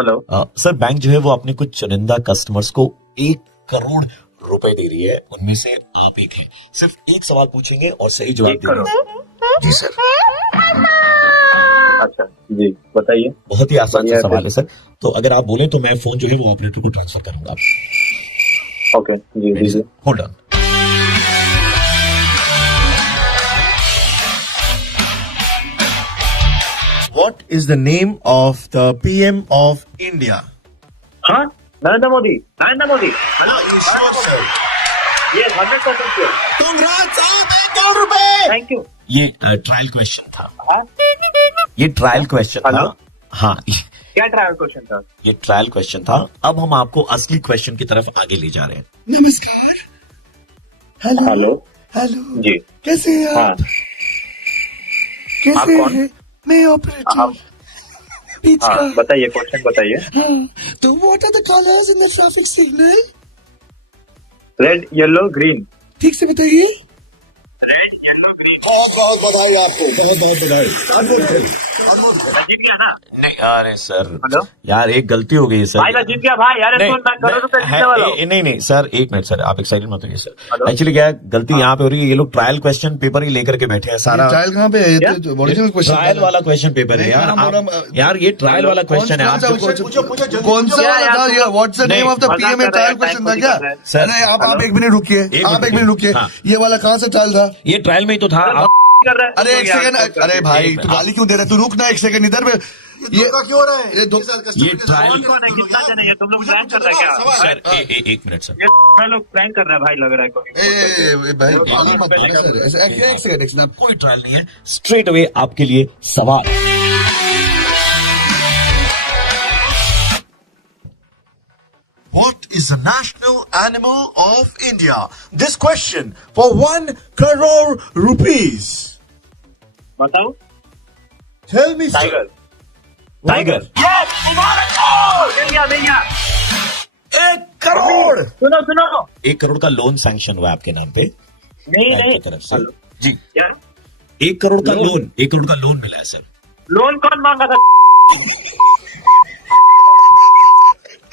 Hello. Sir bank जो है वो अपने कुछ चुनिंदा कस्टमर्स को 1 करोड़ रुपए दे रही है, उनमें से आप एक हैं। सिर्फ एक सवाल पूछेंगे और सही जवाब 1 करोड़। देंगे। जी सर। अच्छा जी, बताइए। बहुत ही आसान सा बढ़िया सवाल है सर। तो अगर आप बोले तो मैं फोन जो है वो ऑपरेटर को ट्रांसफर करूंगा। ओके जी जी जी। Hold on. What is the name of the PM of India? हाँ, नरेंद्र मोदी। नरेंद्र मोदी। हेलो। ये 100% श्योर। Congrats, आप 1 करोड़ रुपए। Thank you. ये ट्रायल क्वेश्चन था। हाँ? ये ट्रायल क्वेश्चन था। हेलो? हाँ, क्या ट्रायल क्वेश्चन था? ये ट्रायल क्वेश्चन था। अब हम आपको असली क्वेश्चन की तरफ आगे ले जा रहे हैं। नमस्कार। हेलो। हेलो जी। कैसे हैं हाँ। आप? आप कैसे कौन? हैं? मैं ऑपरेटर आप? बीच हाँ, का। बताइए, क्वेश्चन बताइए। तो what are the colors in the traffic signal? Red, yellow, green. ठीक से बताइए। Red, yellow, green. बहुत बहुत बधाई आपको, बहुत बहुत बधाई। जीत गया ना? नहीं अरे सर, हेलो? यार एक गलती हो गई सर। भाई मैं जीत गया भाई। यार नहीं, सुन, मैं करोड़ रुपए जीतने वाला हूँ। नहीं सर, एक मिनट सर, आप एक्साइटेड मत होइए सर। हेलो? एक्चुअली क्या है, गलती यहाँ पे हो रही है। ये लोग ट्रायल क्वेश्चन पेपर ही लेकर के बैठे हैं सारा। ट्रायल कहाँ पे है? ये तो ओरिजिनल क्वेश्चन ट्रायल वाला क्वेश्चन पेपर है यार। यार ये ट्रायल वाला क्वेश्चन है। आप कौन सा क्या वाला यार था? तुम- ये what's the name of the मजाक पीएम कर रहे ट्रायल हैं, क्वेश्चन था टाइम क्या? को दिखा सर, अरे आप हेलो? 1 मिनट रुकिए। आप 1 मिनट रुकिए। हाँ। ये वाला कहाँ से ट्रायल था? ये ट्रायल में ही तो था। कर रहा है। अरे 1 सेकंड। अरे भाई तू गाली क्यों दे रहा है? तू रुक ना 1 सेकंड इधर में। ये क्यों हो रहा है? ये ट्रायल कौन है? कितना जन है ये? तुम लोग प्रैंक कर रहे हैं क्या? सर, एक मिनट सर। ये लोग प्रैंक कर रहा है भाई, लग रहा है कोई। भाई गाली मत देना सर। ऐसा एक सेकंड कोई ट्रायल नहीं है। स्ट्रेट अवे आपके लिए सवाल। What is the national animal of India? This question for 1 crore rupees. बताओ। Tell me, sir. Tiger. Tiger. मिल गया। 1 करोड़। सुनो सुनो। 1 करोड़ का लोन सैंक्शन हुआ आपके नाम पे नहीं बैंक नहीं। की तरफ से। हेलो? जी, क्या? 1 करोड़ का लोन, 1 करोड़ का लोन मिला है सर। लोन कौन मांगा था?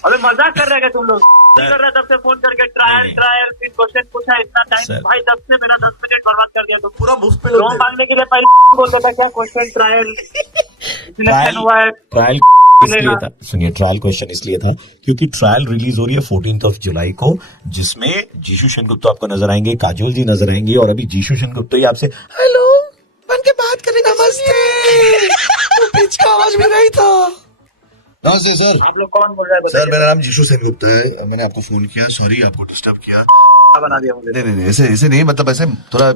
अबे मजाक कर रहे हैं तुम लोग? कर रहे तब से फोन करके ट्रायल नहीं। ट्रायल फिर क्वेश्चन पूछा। इतना सर। टाइम भाई, तब से मेरा 10 मिनट बर्बाद कर दिया तुम। पूरा मुफ्त पे लोन मांगने के लिए पहले बोलता था क्या क्वेश्चन ट्रायल सिलेक्शन हुआ है। ट्रायल इसलिए था, सुनिए, ट्रायल क्वेश्चन इसलिए था क्योंकि ट्रायल रिलीज हो रही है 14 जुलाई को, जिसमें जीशु सेनगुप्ता आपको नजर आएंगे, काजोल जी नजर आएंगे, और अभी जीशु सेनगुप्ता ही आपसे हेलो बन के बात करेगा। नमस्ते। तो पिच का आवाज मेरा ही था। नमस्ते सर। आप लोग कौन बोल रहे हैं? सर मेरा नाम जीशु सेनगुप्ता है। मैंने आपको फोन किया, सॉरी आपको डिस्टर्ब किया। क्या बना दिया मुझे? नहीं ऐसे नहीं, मतलब ऐसे थोड़ा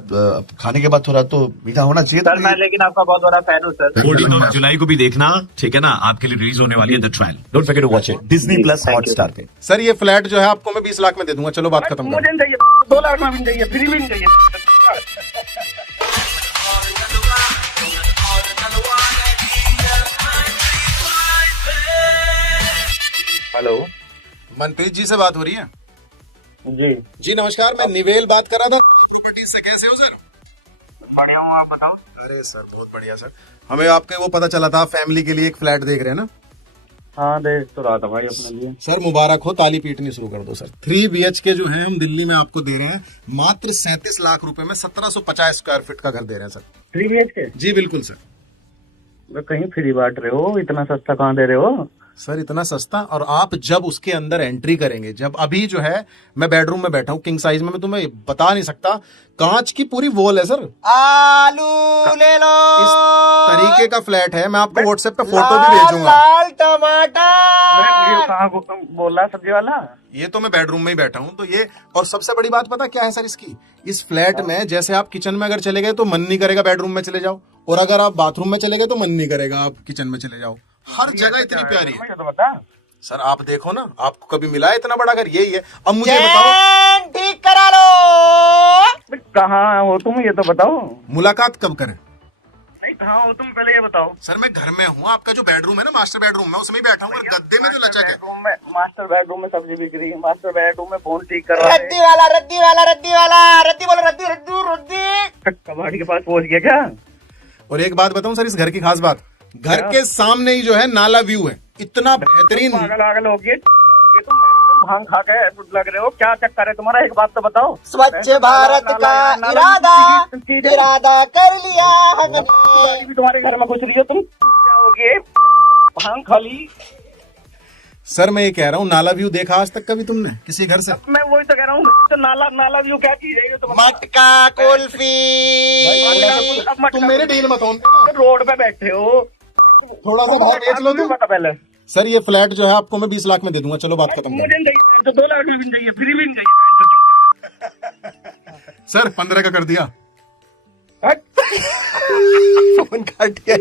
खाने के बाद थोड़ा तो मीठा होना चाहिए। सर मैं लेकिन आपका बहुत बड़ा फैन हूँ सर। 14 जुलाई को भी देखना, ठीक है ना? आपके लिए रिलीज होने वाली है the trial. Don't forget to watch it, Disney plus Hotstar पे। सर ये फ्लैट जो है आपको मैं 20 लाख में दे दूंगा। चलो बात खत्म मुझे कर। नहीं चाहिए, 2 लाख में भी नहीं चाहिए, फ्री भी नहीं चाहिए। हेलो? मनप्रीत जी से बात हो रही है? जी जी नमस्कार, मैं निवेल बात कर रहा था। से कैसे हो सर? बढ़िया हूँ, आप बताओ। अरे सर बहुत बढ़िया सर। हमें आपके वो पता चला था, फैमिली के लिए एक फ्लैट देख रहे हैं ना? हाँ देख तो रहा था भाई अपने लिए। सर मुबारक हो, ताली पीटनी शुरू कर दो सर। 3 BHK जो है हम दिल्ली में आपको दे रहे हैं मात्र 37 लाख रुपए में। 1750 स्क्वायर फीट का घर दे रहे हैं सर। 3 BHK? जी बिल्कुल सर। कहीं फ्री बांट रहे हो? इतना सस्ता कहाँ दे रहे हो? सर इतना सस्ता, और आप जब उसके अंदर एंट्री करेंगे, जब अभी जो है मैं बेडरूम में बैठा हूँ किंग साइज में, मैं तुम्हें बता नहीं सकता, कांच की पूरी वॉल है सर। आलू ले लो। इस तरीके का फ्लैट है। मैं आपको व्हाट्सएप पे फोटो भी भेजूंगा। लाल टमाटर। कहाँ बोल रहा सब्जी वाला? ये तो मैं बेडरूम में ही बैठा हूँ तो ये, और सबसे बड़ी बात पता क्या है सर इसकी? इस फ्लैट में जैसे आप किचन में अगर चले गए तो मन नहीं करेगा बेडरूम में चले जाओ, और अगर आप बाथरूम में चले गए तो मन नहीं करेगा आप किचन में चले जाओ। हर जगह इतनी प्यारी है। तो बता सर आप देखो ना, आपको कभी मिला है इतना बड़ा घर? यही है। अब मुझे बताओ ठीक करा लो। कहाँ हो तुम, ये तो बताओ। मुलाकात कब करें? नहीं कहाँ हो तुम, पहले ये बताओ। सर मैं घर में हूँ। आपका जो बेडरूम है ना, मास्टर बेडरूम, मैं उसमें ही बैठा हूँ। गद्दे में जो लचक है। बेडरूम में, मास्टर बेडरूम में सब्जी बिक रही है, मास्टर बेडरूम में फोन ठीक कर रहा है। रद्दी वाला रद्दी वाला रद्दी वाला रद्दी बोलो, रद्दी रद्दी रद्दी। कबाड़ी के पास पहुंच गया क्या? और एक बात बताऊं सर, इस घर की खास बात, घर के सामने ही जो है नाला व्यू है। इतना बेहतरीन। पागल आगल हो गए तुम, भांग खा के लग रहे हो, क्या चक्कर है तुम्हारा, एक बात तो बताओ। स्वच्छ भारत का इरादा कर लिया हमने। भी तुम्हारे घर में घुस रही हो तुम, क्या हो गए, भांग खा ली। सर मैं ये कह रहा हूँ, नाला व्यू देखा आज तक कभी तुमने किसी घर से? मैं वही तो कह रहा हूँ, तो नाला व्यू क्या चीज है तुम। मटका कुल्फी। तुम मेरे डील मत हो, रोड पे बैठे हो, थोड़ा सा भाव बेच लो तुम। पता पहले। सर ये फ्लैट जो है आपको मैं 20 लाख में दे दूंगा, चलो बात खत्म मुझे करो। नहीं चाहिए तो 2 लाख भी नहीं चाहिए, फ्री भी नहीं चाहिए। सर 15 का कर दिया। फोन काट के।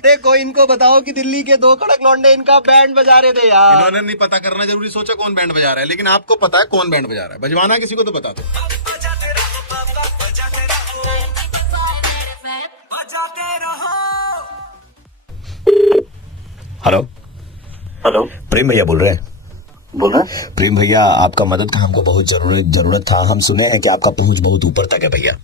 देखो इनको बताओ कि दिल्ली के 2 कड़क लौंडे इनका बैंड बजा रहे थे यार। इन्होंने नहीं पता करना जरूरी सोचा कौन बैंड बजा रहा है, लेकिन आपको पता है कौन बैंड बजा रहा है। बजवाना किसी को तो बता दो। हेलो हेलो, प्रेम भैया बोल रहे हैं। बोल रहे हैं? प्रेम भैया आपका मदद का हमको बहुत जरूरत था। हम सुने हैं कि आपका पहुंच बहुत ऊपर तक है भैया।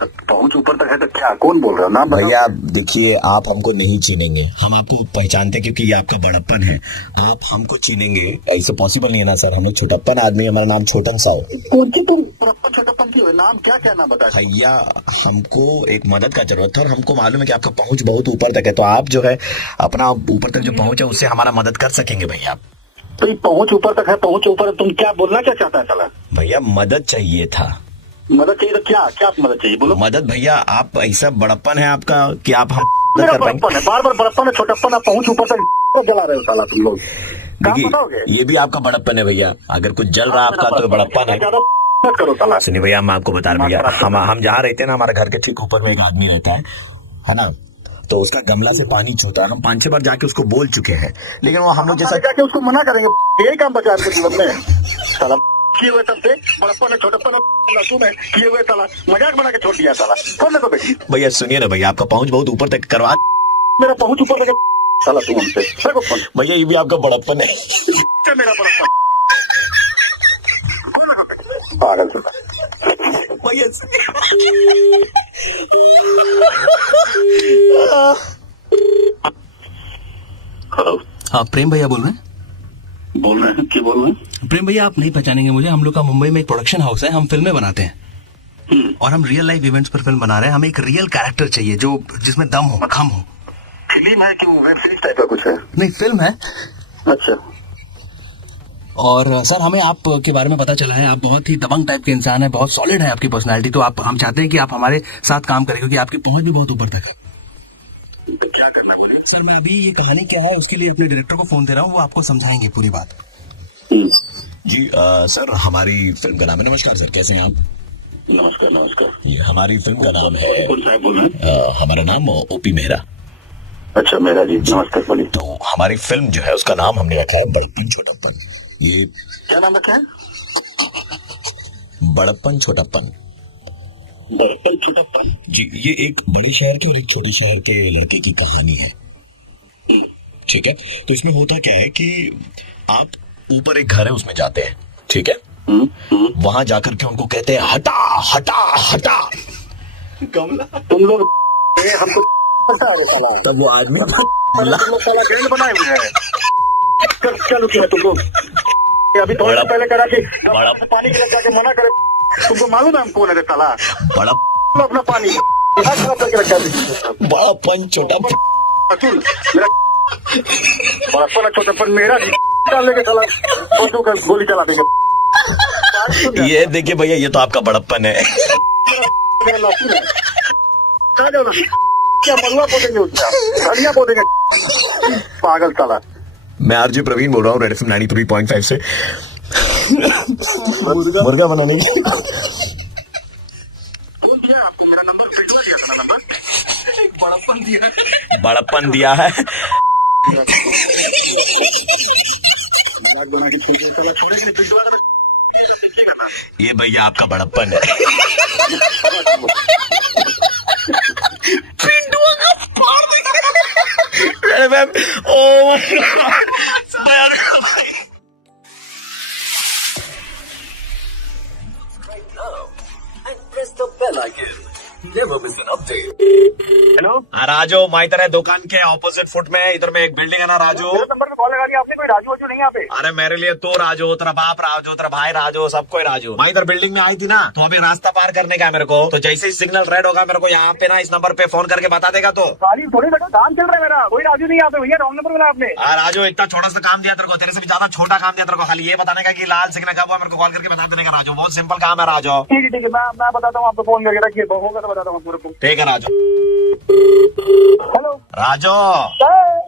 पहुंच ऊपर तक है तो क्या, कौन बोल रहे हो, नाम बताओ। भैया देखिए, आप हमको नहीं चीनेंगे, हम आपको पहचानते हैं क्योंकि ये आपका बड़प्पन है। आप हमको चीनेंगे ऐसे पॉसिबल नहीं है ना सर, हम लोग छोटप्पन आदमी, हमारा नाम छोटन सा हो। कौन सी तुम छोटापन की नाम, क्या क्या नाम बता? भैया हमको एक मदद का जरूरत था और हमको मालूम है कि आपका पहुंच बहुत ऊपर तक है, तो आप जो है अपना ऊपर तक जो पहुंच है उससे हमारा मदद कर सकेंगे भैया। तो ये पहुंच ऊपर तक है, पहुंच ऊपर, तुम क्या बोलना क्या चाहता है साला? भैया मदद चाहिए था। मदद चाहिए तो क्या क्या मदद चाहिए, बोलो। मदद भैया, आप ऐसा बड़प्पन है आपका कि आप हम मेरा कर पाएंगे। बड़प्पन है, बार बार बड़प्पन है, छोटापन है, पहुंच ऊपर तक जला रहे हो साला तुम लोग। काम बताओगे? देखिए ये भी आपका बड़प्पन है भैया, अगर कुछ जल रहा है आपका तो बड़प्पन है। ज्यादा मत करो साला। सुनिए भैया, मैं आपको बता रहा हूँ भैया, हम जहाँ रहते हैं ना, हमारे घर के ठीक ऊपर में एक आदमी रहता है ना, तो उसका गमला से पानी छूता है। हम 5-6 बार जाके उसको बोल चुके हैं, लेकिन वो हम लोग जैसा जाके उसको मना करेंगे, यही काम बचा आपके जीवन में साला। किए हुए तब से बड़प्पन है, छोटापन है, लहसुन है, किए हुए साला मजाक बना के छोड़ दिया साला। कौन को बेटी? भैया सुनिए ना भैया, आपका पहुंच बहुत ऊपर तक करवा। मेरा पहुंच ऊपर तक साला तुम हमसे सर कौन? भैया ये भी आपका बड़प्पन है। क्या मेरा बड़प्पन? पागल से भैया हेलो, हाँ प्रेम भैया बोल रहे हैं। बोल रहे हैं, क्या बोल रहे हैं? प्रेम भैया आप नहीं पहचानेंगे मुझे, हम लोग का मुंबई में एक प्रोडक्शन हाउस है, हम फिल्में बनाते हैं और हम रियल लाइफ इवेंट्स पर फिल्म बना रहे हैं। हमें एक रियल कैरेक्टर चाहिए जो जिसमें दम हो, खम हो। फिल्म है कि वेब सीरीज टाइप का कुछ है? नहीं फिल्म है। अच्छा, और सर हमें आप के बारे में पता चला है, आप बहुत ही दबंग टाइप के इंसान है, बहुत सॉलिड है आपकी पर्सनैलिटी, तो आप हम चाहते हैं कि आप हमारे साथ काम करें क्योंकि आपकी पहुंच भी बहुत ऊपर तक है। तो क्या करना बोलिए? सर मैं अभी ये कहानी क्या है उसके लिए अपने डायरेक्टर को फोन दे रहा हूँ, वो आपको समझाएंगे पूरी बात। जी सर, हमारी फिल्म का नाम है। नमस्कार सर, कैसे हैं आप? नमस्कार नमस्कार। ये हमारी फिल्म का नाम है, कौन साहब बोल रहे हैं? हमारा नाम ओपी मेहरा। अच्छा मेरा जी, नमस्कार बोलिए। तो हमारी फिल्म जो है उसका नाम हमने रखा है बड़प्पन छोटप्पन। ये क्या नाम रखा है? बड़प्पन छोटप्पन। बड़प्पन छोटापन। जी, ये एक बड़े शहर के और एक छोटे शहर के लड़के की कहानी है, ठीक है। तो इसमें होता क्या है कि आप ऊपर एक घर है उसमें जाते हैं, ठीक है। वहां जाकर के उनको कहते हैं हटा हटा हटा कमला। तुम लोग हमको पता है साला, तब वो आदमी तुम लोग साला गेंद बनाए हुए हैं। क्या लुकी है तुम लोग? अभी थोड़ा सा पहले करा कि पानी के लिए जाके मना करे, तुमको मालूम है हम कौन है साला? बड़ा अपना पानी खराब करके रखा है। बड़प्पन छोटा सुन, मेरा बड़प्पन है, छोटापन मेरा डालने के साला फोटो का गोली चला देंगे। ये देखिए भैया, ये तो आपका बड़प्पन है। मेरा लहसुन है, क्या जाओ ना? क्या मलुआ पोतेंगे उसमें, धनिया पोतेंगे, पागल साला। मैं आरजे प्रवीण बोल रहा हूँ, रेड एफएम 93.5 से। मुर्गा बनाने की बड़प्पन दिया है। मजाक बना के छोड़ दिया साला, छोड़ेगा नहीं, पिंटू वाला। ये भैया आपका बड़प्पन है। हेलो हाँ राजू, मैं इधर है दुकान के ऑपोजिट फुट में, इधर में एक बिल्डिंग है ना राजू। मेरे नंबर पे कॉल लगा दिया आपने, कोई राजू वाजू नहीं यहाँ पे। अरे मेरे लिए तू राजू, तेरा बाप राजू, तेरा भाई राजू, सबको राजू। मैं इधर बिल्डिंग में आई थी ना, तो अभी रास्ता पार करने का है मेरे को, तो जैसे ही सिग्नल रेड होगा मेरे को यहाँ पे ना इस नंबर पे फोन करके बता देगा। तो गाड़ी थोड़ी बेटा, काम चल रहा है मेरा, कोई राजू नहीं यहाँ पे भैया, रॉन्ग नंबर मिला आपने। हाँ राजू, इतना छोटा सा काम दिया तेरे को, तेरे से भी ज्यादा छोटा काम दिया तेरे को, खाली ये बताने का कि लाल सिग्नल कब हुआ मेरे को कॉल करके बता देने का राजू, बहुत सिंपल काम है राजू। ठीक है मैं बताता हूँ आपको, फोन करके रखिए, होगा तो बताता हूँ पूरे को। ठीक है राजू। हेलो राजू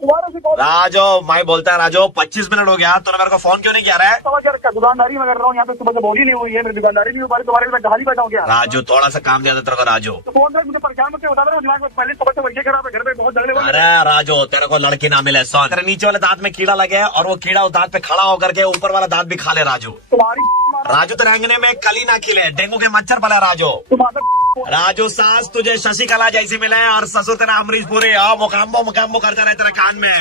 दोबारा से कॉल। राजू, मैं बोलता है राजू, 25 मिनट हो गया, तूने मेरे को फोन क्यों नहीं किया रहा है? समझ क्या रखा, दुकानदारी में कर रहा हूँ यहाँ पे, सुबह से बोली नहीं हुई है, मेरी दुकानदारी नहीं हो पा रही, तुम्हारे लिए खाली बैठा हूँ क्या? राजू थोड़ा सा काम दिया था तेरे को राजू। तो फोन कर, मुझे परेशान मत बता रहा हूँ, दिमाग में पहले सुबह से वैसे खराब है, घर पे बहुत झगड़े हो गए। अरे राजू, तेरे को लड़की ना मिले सुन, तेरे नीचे वाले दांत में कीड़ा लगे और वो कीड़ा उस दांत पे खड़ा होकर के ऊपर वाला दांत भी खा ले राजू। तुम्हारी राजू तेरे अंगने में कली ना खिले, डेंगू के मच्छर पला राजू। तुम्हारा राजू, सास तुझे शशिकला जैसी मिले और ससुर तेरा अमरीश पुरी, मुकाम्बो करते रहे तेरे कान में।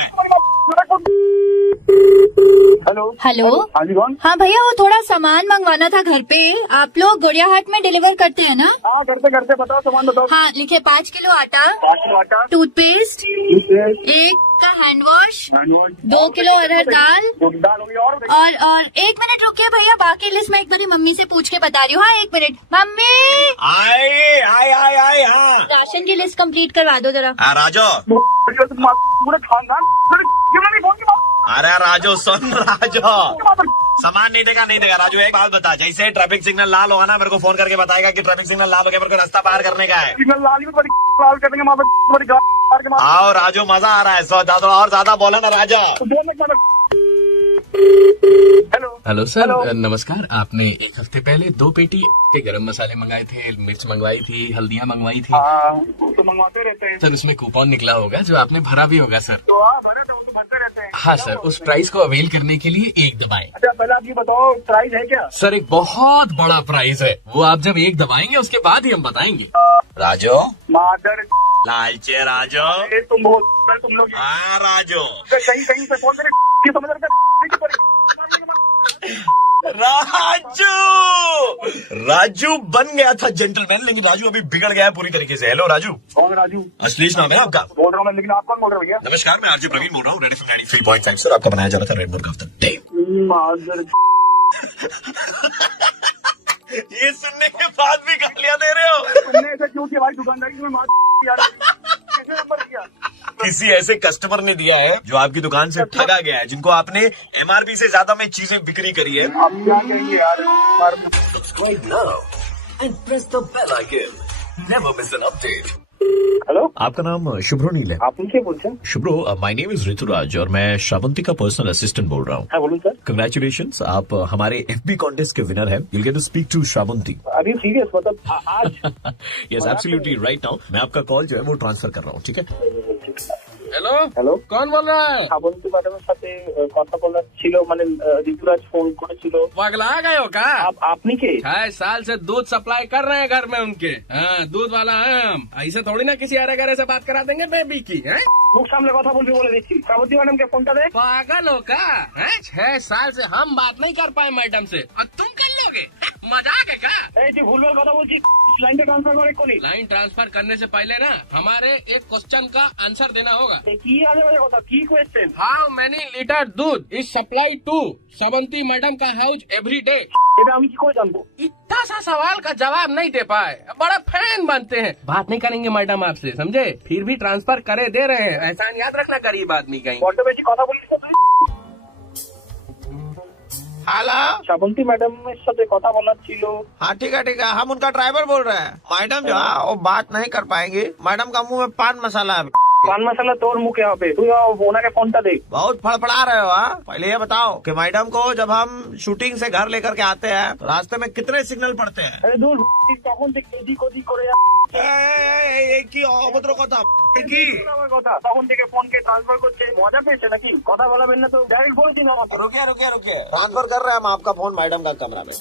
Hello hello. हाँ जी कौन? हाँ भैया, वो थोड़ा सामान मंगवाना था घर पे। आप लोग गुड़िया हाट में डिलीवर करते हैं ना? हाँ करते बताओ, सामान बताओ। हाँ लिखे 5 किलो आटा, 5 किलो आटा, टूथपेस्ट, 1 का हैंड वॉश, 2 किलो अरहर दाल, दाल होगी और 1 मिनट रुकिए भैया, बाकी लिस्ट मैं एक बारी मम्मी से पूछ के बता रही हूँ। हाँ 1 मिनट मम्मी, आई हाँ। राशन की लिस्ट कंप्लीट करवा दो जरा। हाँ राजू, पूरे खानदान क्यों नहीं फोन की अरे राजू सुन राजू, सामान नहीं देगा राजू। एक बात बता, जैसे ट्रैफिक सिग्नल लाल होगा ना मेरे को फोन करके बताएगा कि ट्रैफिक सिग्नल लाल हो गया, मेरे को रास्ता पार करने का है। सिग्नल लाल भी बड़ी लाल करेंगे, वहाँ पे बड़ी गाड़ी के आओ राजू, मजा आ रहा है, सो ज्यादा और ज्यादा बोले ना राजा। हेलो हेलो सर, नमस्कार। आपने एक हफ्ते पहले 2 पेटी के गरम मसाले मंगाए थे, मिर्च मंगवाई थी, हल्दियाँ मंगवाई थी। हाँ तो मंगवाते रहते हैं सर उसमें कूपन निकला होगा जो आपने भरा भी होगा सर। तो हाँ भरे थे, वो तो भरते रहते हैं। हाँ सर, उस प्राइस को अवेल करने के लिए 1 दबाएं। अच्छा पहले आप ये बताओ प्राइस है क्या? सर एक बहुत बड़ा प्राइस है, वो आप जब 1 दबाएंगे उसके बाद ही हम बताएंगे। राजू मादर लालचे राजू, तुम बहुत तुम लोग हाँ राजू, कहीं पे फोन करे समझ राजू बन गया था जेंटलमैन, लेकिन राजू अभी बिगड़ गया है पूरी तरीके से। हेलो राजू। कौन राजू? अश्लीष नाम है आपका? बोल रहा हूँ, लेकिन आप कौन बोल रहे हो भैया? नमस्कार, मैं आरजे प्रवीण बोल रहा हूँ, रेड एफएम 93.5 सर। आपका बनाया जा रहा था रेड मोर का ऑफ द डे। मादर ये सुनने के बाद भी गालियां दे रहे हो? तुमने ऐसा क्यों किया भाई? दुकानदारी में मार यार, कैसे नंबर दिया? किसी ऐसे कस्टमर ने दिया है जो आपकी दुकान से ठगा गया है, जिनको आपने एमआरपी से ज्यादा में चीजें बिक्री करी है। आप क्या कहेंगे यार? हेलो, आपका नाम शुभ्रो नील है? आप उनसे पूछे? शुभ्रो, माय नेम इज ऋतुराज और मैं श्रावंती का पर्सनल असिस्टेंट बोल रहा हूँ। हाँ बोलूँ सर। कंग्रेचुलेशंस, आप हमारे एफबी कॉन्टेस्ट के विनर हैं। You get to speak to Shravanti. अभी सीरियस मतलब आज? यस एब्सोल्युटली राइट नाउ मैं आपका कॉल जो है वो ट्रांसफर कर रहा हूँ, ठीक है? हेलो হ্যালো कौन बोल रहा है? শ্রাবন্তী ম্যাডামের সাথে কথা বলার ছিল, মানে ঋতুরাজ ফোন করেছিল। पगला गए हो क्या? আপনি কে? 6 साल से दूध सप्लाई कर रहे हैं घर में उनके। हाँ दूध वाला है हम, ऐसे थोड़ी ना किसी अरे गरे से बात करा देंगे बेबी की। हैं? মুখ সামলে কথা বলবি বলে দিচ্ছি। শ্রাবন্তী ম্যাডামকে ফোনটা দে। पागल हो क्या? हैं? 6 साल से हम बात नहीं कर पाए मैडम से और तुम कर लोगे? मजाक है क्या? এই তুই ভুলভাল কথা বলছিস, লাইনটা ট্রান্সফার করে কোনি। लाइन ट्रांसफर करने से पहले ना हमारे एक क्वेश्चन का आंसर देना होगा। কি আগে বাজে কথা, কি question? How many litre doodh is supply to Shravanti madam का हाउस एवरी डे? এটা আমি কি করে জানবো? इतना सा सवाल का जवाब नहीं दे पाए, बड़ा फैन बनते हैं। बात नहीं करेंगे मैडम आपसे, समझे? फिर भी ट्रांसफर करे दे रहे हैं, एहसान याद रखना गरीब आदमी कहीं। বড্ড বেশি কথা বলিস তো তুই। हेलो, শ্রাবন্তী ম্যাডামের সাথে কথা বলার ছিল। हाँ ठीक है, हम उनका ड्राइवर बोल रहे हैं। मैडम जो है वो बात नहीं कर पाएंगे, मैडम का मुंह में पान मसाला है। পান মশলা তোর মুখে হবে, তুই ওনাকে ফোনটা দে। बहुत फड़फड़ा रहे हो। हाँ पहले ये बताओ कि मैडम को जब हम शूटिंग से घर लेकर के आते हैं तो रास्ते में कितने सिग्नल पड़ते हैं? আরে দূর, তখন থেকে এদিক ওদিক করে কি অভদ্র কথা কি? কথা, তখন থেকে ফোনকে ট্রান্সফার করছে, মজা পেয়েছে নাকি? কথা বলাবেন না তো ডাইরেক্ট বলে দিন আমাকে। रुकिए, ट्रांसफर कर रहे हैं हम आपका फोन मैडम का कमरा में।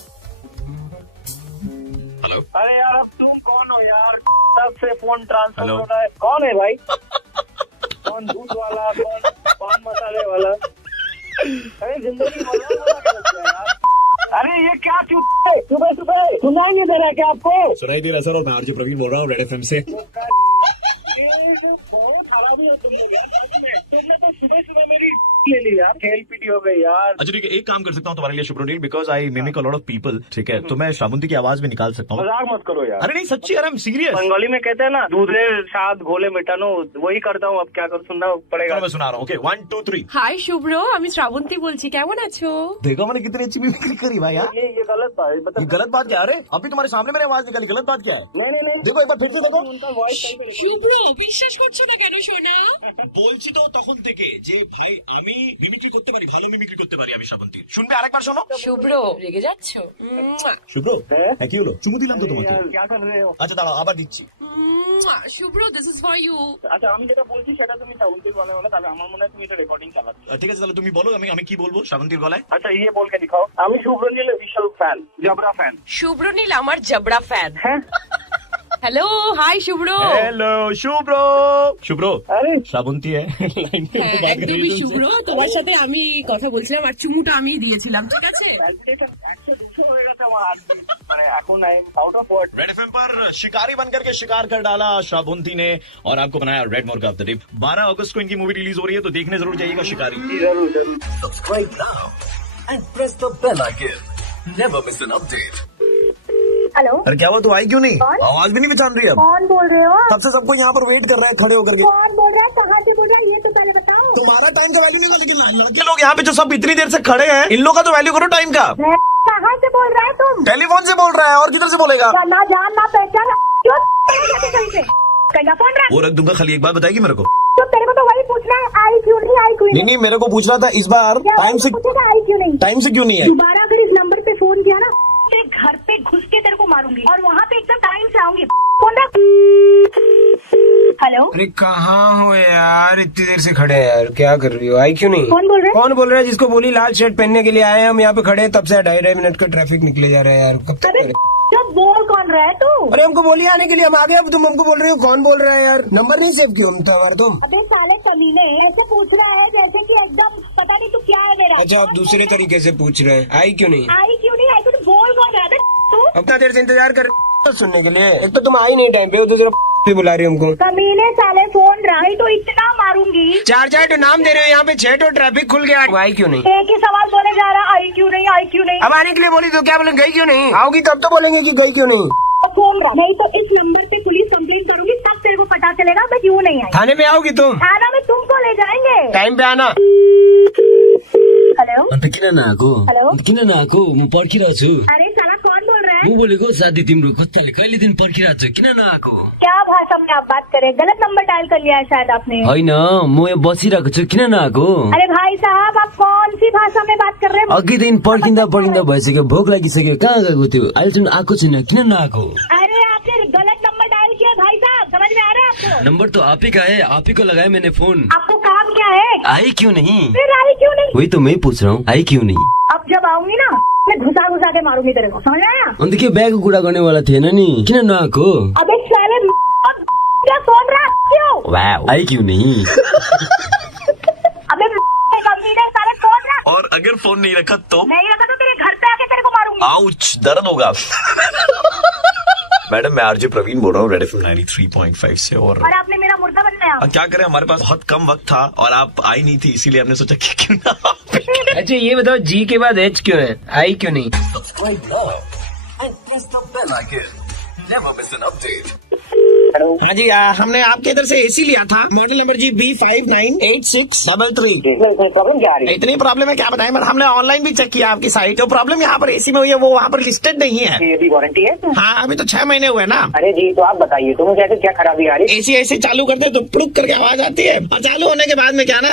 हेलो, अरे यार अब तुम कौन हो यार? तब से फोन ट्रांसफर हेलो। हो रहा है। कौन है भाई? कौन दूध वाला, कौन पान मसाले वाला? अरे जिंदगी मजा यार। अरे ये क्या सुबह सुबह सुनाई नहीं दे रहा क्या आपको? सुनाई दे रहा सर, और मैं आरजे प्रवीण बोल रहा हूँ रेड एफएम से। बहुत खराबी है तुम लोग यार, सच में। तुमने तो सुबह सुबह मेरी ले ली यार, खेल पीटी हो गई यार। अच्छा ठीक है, एक काम कर सकता हूँ तुम्हारे लिए Shubhranil, because I mimic a lot of people, ठीक है, तो मैं श्रावंती की आवाज भी निकाल सकता हूँ। मजाक मत करो यार। अरे नहीं सच्ची यार, आई एम सीरियस। बंगाली में कहते हैं ना, दूधे साथ घोले मिटानो, वही करता हूँ। अब क्या कर, सुनना पड़ेगा। मैं सुना रहा हूँ। ओके 1 2 3। হাই শুভ্র, আমি শ্রাবন্তী বলছি, কেমন আছো? देखो मैंने कितनी अच्छी मिमिक्री करी भाई यार। ये गलत बात है, ये मतलब गलत बात क्या है? अरे अभी तुम्हारे सामने मैंने आवाज निकाली, गलत बात क्या है? देखो एक बार फिर से देखो। उनका वॉइस শুভ্র বিশ্বাস করছো না কেন সোনা? বলছি তো তখন থেকে যে আমি মিমিক্রি করতে পারি, ভালো মিমিক্রি করতে পারি আমি শ্রাবন্তী। শুনবে আরেকবার শোনো। শুভ্র রেগে যাচ্ছো? শুভ্র হ্যাঁ কি হলো? চুমু দিলাম তো তোমাকে। क्या कर रहे हो? আচ্ছা দাঁড়াও আবার দিচ্ছি। শুভ্র দিস ইজ ফর ইউ। আচ্ছা আমি যেটা বলছি সেটা তুমি শ্রাবন্তীর গলায় বলো, তাহলে আমার মনে হয় তুমি এটা রেকর্ডিং চালাচ্ছ। ঠিক আছে তাহলে তুমি বলো, আমি কি বলবো শ্রাবন্তীর গলায়? আচ্ছা ये बोल के दिखाओ। আমি শুভ্রনীল বিশাল ফ্যান, জবরা ফ্যান। শুভ্র নীল আমার জবড়া ফ্যান। হ্যালো হাই শুভ্র। হ্যালো শুভ্র। শুভ্র আরে শ্রাবন্তী লাইন হ্যাঁ একদমই শুভ্র, তোমার সাথে আমি কথা বলছিলাম আর চুমুটা আমি দিয়েছিলাম, ঠিক আছে? প্যালপিটেশন 100-200 হয়ে গেছে আমার হাত, মানে এখন I am out of word. Red FM पर शिकारी बनकर के शिकार कर डाला श्रावंती ने और आपको बनाया रेड मोर्गा ऑफ द डे। 12 अगस्त को इनकी मूवी रिलीज हो रही है, तो देखने जरूर जाइएगा शिकारी। Subscribe now and press the bell icon. Never miss an update. Hello अरे क्या हुआ, तू आई क्यों नहीं? कौन? आवाज भी नहीं पहचान रही अब। कौन बोल रहे हो? तब से सबको यहाँ पर वेट कर रहे हैं खड़े होकर के। कौन बोल रहा है, कहाँ से बोल रहा है, ये तो पहले बताओ। तुम्हारा टाइम का वैल्यू नहीं होगा, लेकिन लड़के लोग यहाँ पे जो सब इतनी देर से खड़े हैं, इन लोग का तो वैल्यू करो टाइम का। कहाँ से बोल रहा है तुम? टेलीफोन से बोल रहा है, और किधर से बोलेगा? ना जान ना पहचान, क्यों कहीं से? कहीं फोन रहा? वो रख दूंगा, खाली एक बात बताएगी मेरे को। तो तेरे को तो वही पूछना है, आई क्यों नहीं, आई क्यों नहीं मेरे को पूछना था इस बार टाइम से पूछेगा आई क्यों नहीं? टाइम से क्यों नहीं है? दोबारा अगर इस नंबर पे फोन किया ना, तेरे घर पे घुस के तेरे को मारूंगी और वहाँ पे एकदम टाइम से आऊंगी। फोन रख। हेलो अरे कहाँ हो यार, इतनी देर से खड़े हैं यार, क्या कर रही हो? आई क्यों नहीं? कौन बोल रहे हैं? कौन बोल रहा है? जिसको बोली लाल शर्ट पहनने के लिए आए हैं हम, यहाँ पे खड़े हैं तब से 2.5 मिनट का ट्रैफिक निकले जा रहा है यार, कब तक अरे करे? तो बोल कौन रहा है तू? अरे हमको बोलिए आने के लिए, हम आ गए, अब तुम हमको बोल रहे हो कौन बोल रहा है यार? नंबर नहीं सेव किया हमारा तुम? अबे साले कमीने, ऐसे पूछ रहा है जैसे कि एकदम पता नहीं तू क्या है मेरा। अच्छा आप दूसरे तरीके से पूछ रहे हैं, आई क्यों नहीं? आई क्यों नहीं, आई क्यों बोल कौन रहा है तू? उतना देर से इंतजार कर सुनने के लिए, एक तो तुम आई नहीं टाइम पे, दूसरा भी बुला रही हो हमको। कमीने साले फोन रहा है तो इतना मारूंगी। 4 तो नाम दे रहे हो यहाँ पे, 6 तो ट्रैफिक खुल गया, आई क्यों नहीं? एक ही सवाल बोले जा रहा, आई क्यों नहीं, आई क्यों नहीं? अब आने के लिए बोली तो क्या बोले, गई क्यों नहीं? आओगी तब तो बोलेंगे कि गई क्यों नहीं। फोन रहा नहीं तो इस नंबर पे पुलिस कंप्लेन करूंगी, तब तेरे को पता चलेगा मैं क्यों नहीं आई। थाने में आओगी तुम? थाना में तुमको ले जाएंगे। टाइम पे आना। हेलो अन्त किन नआएको? हेलो किन नआएको? म पर्खिरहेको छु। अरे साला कौन बोल रहा है? म बोलेको साथी तिम्रो कताले कहिलेदेखि पर्खिरहेको छु, किन नआएको? क्या भाषा में आप बात करें? गलत नंबर डायल कर लिया है शायद आपने। होइन म यहाँ बसिरहेको छु, किन नआएको? अरे भाई साहब आप कौन सी भाषा में बात कर रहे हैं? अघिदेखि पर्खिँदा भइसक्यो, भोक लागिसक्यो, कहाँ गएको थियो? अहिलेसम्म आएको छैन, किन नआएको? अरे आपने गलत नंबर डायल किया भाई साहब, समझ में आ रहा है आपको? नंबर तो आप ही का है, आप ही को लगाया मैंने फोन। आपको काम क्या है? आई क्यों नहीं? फिर आई क्यों नहीं? वही तो मैं पूछ रहा हूँ, आई क्यों नहीं? अब जब आऊंगी ना मैं घुसा घुसा के मारूंगी तेरे को, समझ आया? अन्त के ब्यागको कुरा गर्नेवाला थिएन नि, किन नआएको? अबे साले क्या फोन रहा क्यों? वाह, आई क्यों नहीं? अबे कमीने साले फोन रहा, और अगर फोन नहीं रखा तो नहीं रखा तो तेरे घर पे आके तेरे को मारूंगी। आउच, दर्द होगा। मैडम मैं आरजे प्रवीण बोल रहा हूँ रेड एफएम 93.5 से। और आपने मेरा मुर्गा बनाया। अब क्या करें, हमारे पास बहुत कम वक्त था और आप आई नहीं थी, इसीलिए हमने सोचा कि क्यों ना। अच्छा ये बताओ जी के बाद एच क्यों है, आई क्यों नहीं? Subscribe now and press the bell icon. Never miss an update. हाँ जी हमने आपके इधर से एसी लिया था, मॉडल नंबर जी B598633। प्रॉब्लम क्या आ रही है? इतनी प्रॉब्लम है क्या बताएं, बट हमने ऑनलाइन भी चेक किया आपकी साइट, तो प्रॉब्लम यहाँ पर एसी में हुई है, वो वहाँ पर लिस्टेड नहीं है। ये भी वारंटी है? हाँ अभी तो 6 महीने हुए ना। अरे जी तो आप बताइए तुम्हें कैसे क्या खराबी आ रही है? एसी ऐसे चालू करते तो प्लुक करके आवाज आती है, और चालू होने के बाद में क्या ना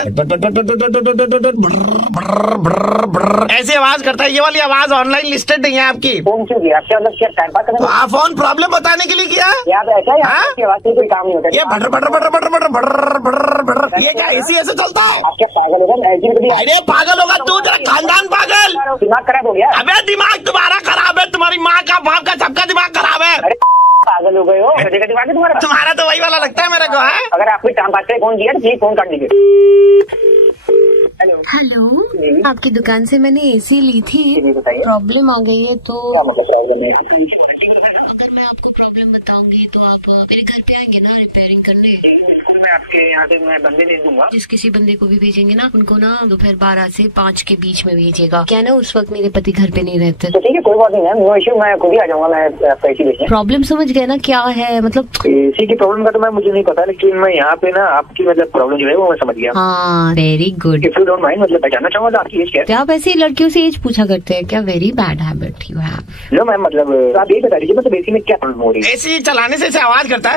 ऐसी आवाज करता है। ये वाली आवाज ऑनलाइन लिस्टेड नहीं है आपकी। फोन क्यों किया? आपसे मतलब क्या टाइम पास तो करना? आप फोन प्रॉब्लम बताने के लिए किया? या तो ऐसा है हाँ? आपकी आवाज से कोई काम नहीं होता। ये भटर भटर भटर भटर भटर भटर भटर भटर, ये क्या एसी ऐसे चलता है? आप क्या पागल होगा? मैं ऐसी कभी अरे पागल होगा तू, तेरा खानदान पागल। दिमाग खराब हो गया? अबे दिमाग तुम्हारा खराब है, तुम्हारी माँ का, बाप का, सबका दिमाग खराब है। अरे पागल हो गए हो? गधे का दिमाग है तुम्हारा? तुम्हारा तो वही वाला लगता है मेरे को है। अगर आपको काम पास फोन किया तो प्लीज फोन काट दीजिए। हेलो हेलो, आपकी दुकान से मैंने एसी ली थी, प्रॉब्लम आ गई है तो अगर मैं आपको प्रॉब्लम बताऊंगी तो आप मेरे घर पे आएंगे ना रिपेयरिंग करने? बिल्कुल, मैं आपके यहाँ से मैं बंदे भेज दूंगा। जिस किसी बंदे को भी भेजेंगे ना, उनको ना दोपहर 12 से 5 के बीच में भेजिएगा। क्या ना उस वक्त मेरे पति घर पे नहीं रहते। तो ठीक है, कोई बात नहीं है, नो इश्यू, मैं खुद ही आ जाऊंगा। मैं आपका एसी भेजने। प्रॉब्लम समझ गए ना क्या है मतलब? एसी की प्रॉब्लम का तो मैं मुझे नहीं पता, लेकिन मैं यहाँ पे ना आपकी मतलब प्रॉब्लम जो है वो मैं समझ गया। हाँ, very good. If you don't mind, मतलब पहचानना चाहूंगा आपकी एज क्या है? क्या आप ऐसी लड़कियों से एज पूछा करते हैं क्या? Very bad habit you have. No ma'am, मतलब आप यही बता दीजिए मतलब एसी में क्या प्रॉब्लम हो रही है? एसी चलाने से आवाज करता है।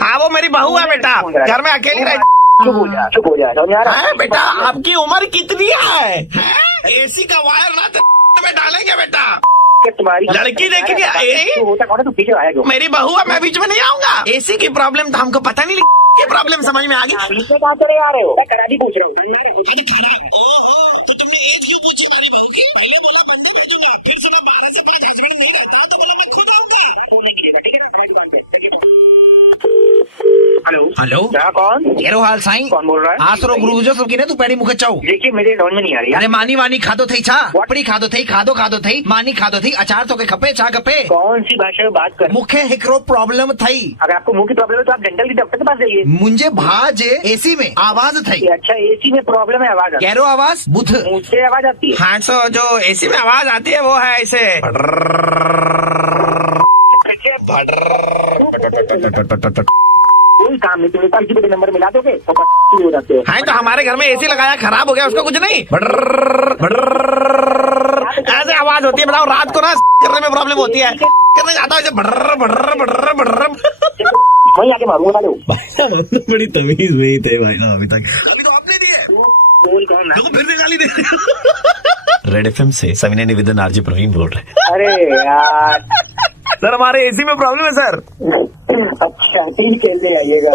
हाँ, वो मेरी बहू है बेटा, घर में अकेली रहती। चुप हो जा, चुप हो जा, समझ आ रहा है? बेटा आपकी उम्र कितनी है? एसी का वायर ना में डालेंगे बेटा। तुम्हारी लड़की देखनी है, होता कौन है? तू पीछे आया क्यों? मेरी बहू है, मैं बीच में नहीं आऊंगा। एसी की प्रॉब्लम तो हमको पता नहीं, ये प्रॉब्लम समझ में आ गई। कहाँ चले आ रहे हो? मैं कराची पूछ रहा हूँ। तो तुमने एज क्यों पूछी हमारी बहू की? पहले बोला बंदे भेजूंगा, फिर सुना 12 से 5 हस्बैंड नहीं रहता, तो बोला मैं खुद आऊंगा। फोन नहीं कीजिएगा, ठीक है ना? हमारी दुकान पे। हेलो हेलो, क्या? कौन? केरो हाल साईं? कौन बोल रहा है? आसरो गुरुजो सब किने तू पैडी मुख चाऊ। देखिए, मेरे समझ में नहीं आ रही। अरे मानी वानी खादो थई छा? पड़ी खादो थई, खादो थई, मानी खादो थई, अचार तो के खपे छा खपे? कौन सी भाषा में बात कर? मुखे हिकरो प्रॉब्लम थई। अगर आपको मुंह की प्रॉब्लम है तो आप डेंटल की डॉक्टर के पास जाइए। मुझे भाज एसी में आवाज थई। अच्छा, एसी में प्रॉब्लम है, आवाज आती है। केरो आवाज बुध मुझसे आवाज आती है। हाँ, तो जो एसी में आवाज आती है वो है ऐसे। कोई काम नहीं, तुम ऊपर की नंबर मिला दोगे तो हो जाते हो। हाँ, तो हमारे घर में एसी लगाया, खराब हो गया, उसका कुछ नहीं। ऐसे आवाज होती है, बताओ रात को ना करने में प्रॉब्लम होती है, करने जाता है भड्र। वहीं आके मारूंगा वाले। बड़ी तमीज नहीं थे भाई ना अभी तक। बोल कौन है? फिर भी गाली दे। रेड एफएम से सविनय निवेदन आरजे प्रवीण बोल रहे हैं। अरे यार, सर हमारे एसी में प्रॉब्लम है सर। अच्छा ठीक है, ले आइएगा।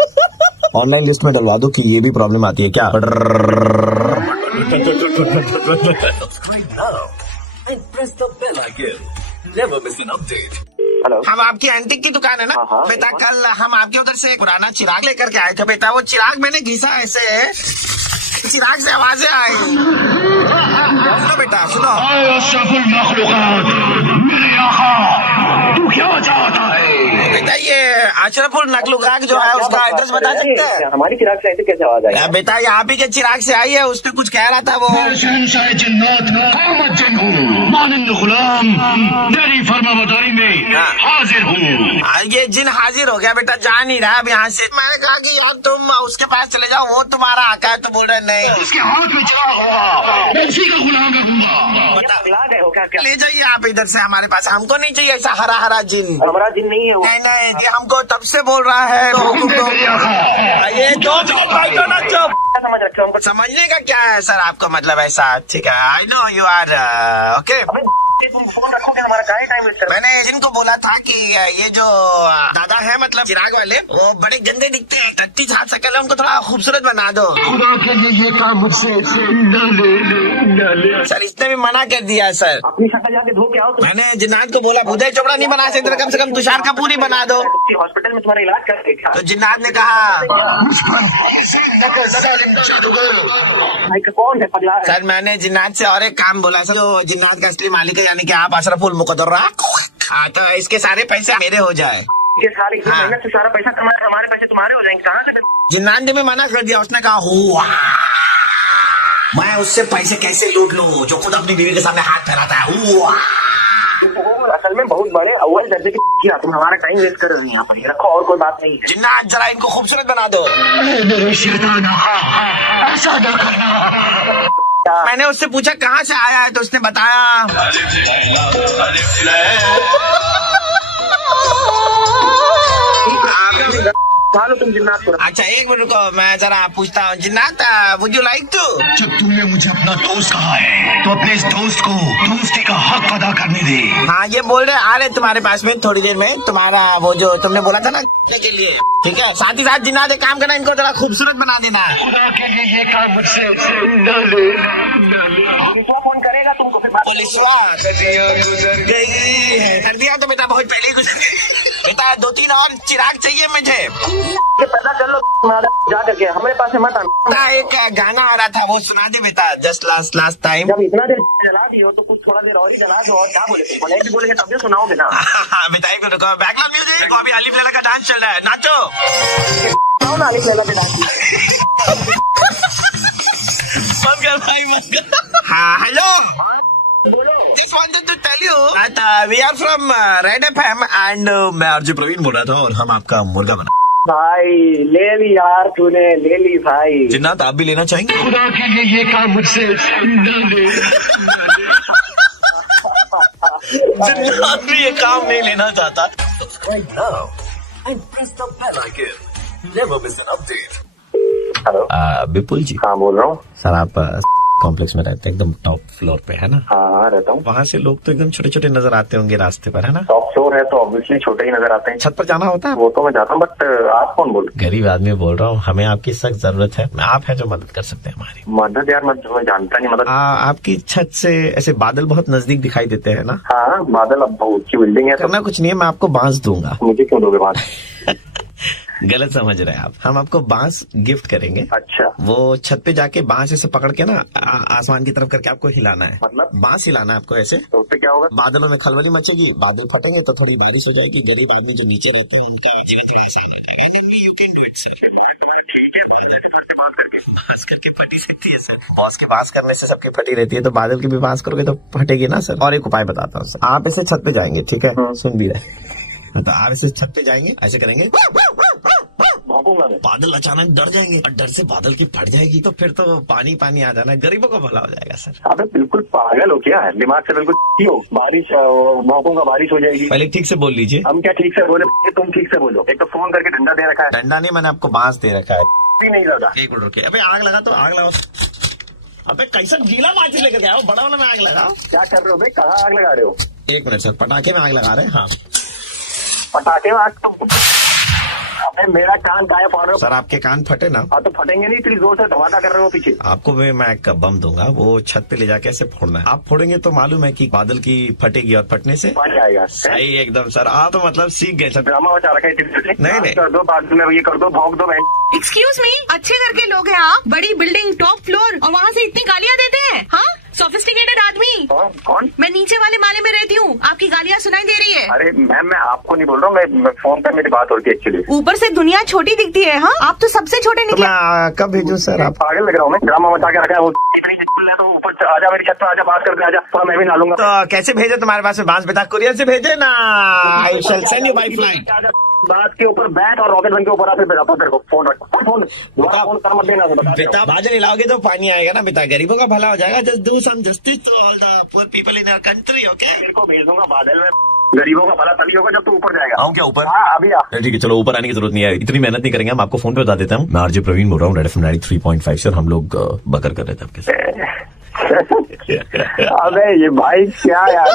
ऑनलाइन लिस्ट में डलवा दो कि ये भी प्रॉब्लम आती है क्या? हेलो, हम आपकी एंटीक की दुकान है ना हाँ। बेटा? कल हम आपके उधर से एक पुराना चिराग लेकर के आए थे बेटा। वो चिराग मैंने घिसा ऐसे, चिराग से आवाजें आई। सुनो बेटा, सुनो। तू क्या चाहता है? बेटा ये अशरफुल नकलुकाक जो है उसका एड्रेस बता सकते हैं? हमारी चिराग से ऐसे कैसे आवाज आई? बेटा ये आप ही के चिराग से आई है, उसने कुछ कह रहा था वो। हाजिर हूँ। ये जिन हाजिर हो गया बेटा, जा नहीं रहा अब यहाँ से। मैंने कहा कि यार तुम उसके पास चले जाओ, वो तुम्हारा आका है, तो बोल रहे नहीं। ले जाइए आप इधर से हमारे पास, हमको नहीं चाहिए ऐसा हरा हरा जिन। हमारा जिन नहीं है वो। नहीं, ये हमको तब से बोल रहा है, तो हुक्म दो। ये दो ना चुप। समझ रखे हमको। समझने का क्या है सर आपको, मतलब ऐसा? ठीक है, I know you are okay. तुम फोन रखोगे, हमारा क्या टाइम वेस्ट कर। मैंने जिनको बोला था कि ये जो दादा है मतलब चिराग वाले, वो बड़े गंदे दिखते हैं, टट्टी छाप सकल है, उनको थोड़ा खूबसूरत बना दो। खुदा के लिए ये काम मुझसे न ले। सर इसने भी मना कर दिया है सर। अपनी शक्ल जाके धो के आओ। मैंने जिन्नात को बोला बुधे चोपड़ा नहीं बना सकते, कम से कम तुषार कपूर ही बना दो। हॉस्पिटल में तुम्हारा इलाज कर देगा। तो जिन्नात ने कहा कौन है पगला? सर मैंने जिन्नात से और एक काम बोला सर, जो जिन्नात का असली मालिक है, यानी कि आप अशरफुल मुकद्दर। हाँ, तो इसके सारे पैसे मेरे हो जाए। ये सारे मेहनत से सारा पैसा कमाए, हमारे पैसे तुम्हारे हो जाएंगे। कहाँ से? जिन्नात ने भी मना कर दिया, उसने कहा हुआ मैं उससे पैसे कैसे लूट लूं जो खुद अपनी बीवी के सामने हाथ फैलाता है। हुआ असल में बहुत बड़े अव्वल दर्जे की, तुम हमारा टाइम वेस्ट कर रही हैं यहाँ पर। रखो, और कोई बात नहीं है। जिन्नात जरा इनको खूबसूरत बना दो। ऐसा न करना। मैंने उससे पूछा कहाँ से आया है, तो उसने बताया लो तुम जिन्नात को। अच्छा एक मिनट रुको, मैं जरा पूछता हूँ। जिन्नात वुड यू लाइक टू? जब तुमने मुझे अपना दोस्त कहा है तो अपने इस दोस्त को दोस्ती का हक अदा करने दे। हाँ, ये बोल रहे आ रहे तुम्हारे पास में थोड़ी देर में, तुम्हारा वो जो तुमने बोला था ना के लिए। ठीक है, साथ ही साथ जिन्नात एक काम करना, इनको जरा खूबसूरत बना देना। खुदा के लिए ये काम मुझसे न ले। फोन करेगा तुमको फिर। पुलिसवा गई है, कर दिया तो बेटा बहुत पहले ही गुजर गई। बेटा 2-3 और चिराग चाहिए मुझे। ये पैदा कर लो जा करके, हमारे पास है मत आना। एक गाना आ रहा था वो सुना दे बेटा, जस्ट लास्ट टाइम। जब इतना देर चला दी हो तो कुछ थोड़ा देर और ही चला दो। और क्या बोलेंगे तब भी सुनाओगे ना। बताइए को बैकग्राउंड म्यूजिक। देखो अभी अलीफ लैला का डांस चल रहा है, नाचो। सुनाओ ना अलीफ लैला के डांस। मत कर भाई मत कर। हाँ hello, just wanted to tell you that we are from Red FM and मैं आरजे प्रवीण बोल रहा था और हम आपका मुर्गा बना। भाई ले ली यार, तूने ले ली भाई। जिन्नात आप भी लेना चाहेंगे? खुदा के लिए ये काम मुझसे न ले। जिन्नात भी ये काम नहीं लेना चाहता। हेलो विपुल जी। हाँ बोल रहा हूँ। सर आप कॉम्प्लेक्स में रहते हैं, एकदम टॉप फ्लोर पे है ना? हाँ रहता हूँ। वहाँ से लोग तो एकदम छोटे छोटे नजर आते होंगे रास्ते पर, है ना? टॉप फ्लोर है तो ऑब्वियसली छोटे ही नजर आते हैं। छत पर जाना होता है? वो तो मैं जाता हूँ, बट आप कौन बोल? गरीब आदमी बोल रहा हूँ, हमें आपकी सख्त जरूरत है। आप हैं जो मदद कर सकते हैं हमारी। मदद यार, मैं जानता नहीं मदद। आपकी छत से ऐसे बादल बहुत नजदीक दिखाई देते हैं ना? हाँ बादल, अब बहुत ऊंची बिल्डिंग है। करना कुछ नहीं है, मैं आपको बांस दूंगा। मुझे क्यों दोगे बांस? गलत समझ रहे हैं आप। हम आपको बांस गिफ्ट करेंगे। अच्छा। वो छत पे जाके बांस ऐसे पकड़ के ना आसमान की तरफ करके आपको हिलाना है। मतलब बांस हिलाना है आपको ऐसे। तो उससे क्या होगा? बादलों में खलबली मचेगी, बादल फटेंगे तो थोड़ी बारिश हो जाएगी। गरीब आदमी जो नीचे रहते हैं उनका जीवन थोड़ा आसान हो जाएगा। You can do it sir. बांस करके फटी सकती है सर। बॉस के बांस करने से सबकी फटी रहती है, तो बादल की भी बांस करोगे तो फटेगी ना सर। और एक उपाय बताता हूँ सर, आप ऐसे छत पे जाएंगे, ठीक है? सुन भी रहे तो आप ऐसे छत पे जाएंगे, ऐसे करेंगे, बादल अचानक डर जाएंगे और डर से बादल की फट जाएगी, तो फिर तो पानी पानी आ जाना, गरीबों का भला हो जाएगा सर। अबे बिल्कुल पागल हो क्या है? दिमाग से बिल्कुल हो। बारिश भौंकूंगा, बारिश हो जाएगी। पहले ठीक से बोल लीजिए। हम क्या ठीक से बोले? तुम ठीक से बोलो। एक तो फोन करके डंडा दे रखा है। डंडा नहीं, मैंने आपको बांस दे रखा है। भी नहीं लगा। एक मिनट रुकिए। अबे आग लगा तो आग लगाओ। अबे कैसा गीला माचिस लेकर गया हो, बड़ा वाला में आग लगाओ। क्या कर रहे हो भाई? कहाँ आग लगा रहे हो? एक मिनट सर, पटाखे में आग लगा रहे हैं। हाँ पटाखे में आग? तो अबे मेरा कान गायब पड़ रहा है। सर आपके कान फटे ना? हाँ तो फटेंगे नहीं, इतनी जोर से धमाका कर रहे हो पीछे। आपको मैं एक बम दूंगा, वो छत पे ले जाके ऐसे फोड़ना है। आप फोड़ेंगे तो मालूम है कि बादल की फटेगी और फटने से पानी आएगा। सही एकदम सर। आप तो मतलब सीख गए सर। ड्रामा बचा रखा है। नहीं कर दो, बाद में ये कर दो, भौंक दो। एक्सक्यूज मी, अच्छे घर के लोग हैं आप, बड़ी बिल्डिंग, टॉप फ्लोर, और वहाँ से इतनी गालियाँ देते हैं? हाँ सोफिस्टिकेटेड आदमी। कौन? मैं नीचे वाले माले में रहती हूँ, आपकी गालियाँ सुनाई दे रही है। अरे मैम मैं आपको नहीं बोल रहा हूँ, मैं फोन पे मेरी बात होती है एक्चुअली। ऊपर से दुनिया छोटी दिखती है। हाँ आप तो सबसे छोटे निकले। कब भेजूं सर? आप पागल लग रहा हूँ मैं? ड्रामा मचा के रखा है वो। ऊपर आजा, मेरी छत पर आजा, बात करके आजा, थोड़ा मैं भी डालूंगा। तो कैसे भेजे तुम्हारे पास में बांस? बता, कुरियर से भेजे ना? आई शैल सेंड यू बाय फ्लाइट। बात के ऊपर बैठ और रॉकेट बन के ऊपर आते बेटा। तेरे को फोन रख, फोन कर मत देना। बेटा बादल हिलाओगे तो पानी आएगा ना बेटा, गरीबों का भला हो जाएगा। Just do some justice to all the poor people in our country, okay? तेरे को भेज दूंगा बादल में। गरीबों का भला तभी होगा जब तू ऊपर जाएगा। आऊं क्या ऊपर? हाँ अभी आ। ठीक है चलो, ऊपर आने की जरूरत नहीं है, इतनी मेहनत नहीं करेंगे। हम आपको फोन पे बता देता हूँ। मैं आरजे प्रवीण बोल रहा हूँ, रेड एफएम 93.5 से, और हम लोग बकर कर रहे थे आपके साथ। अबे ये भाई क्या यार,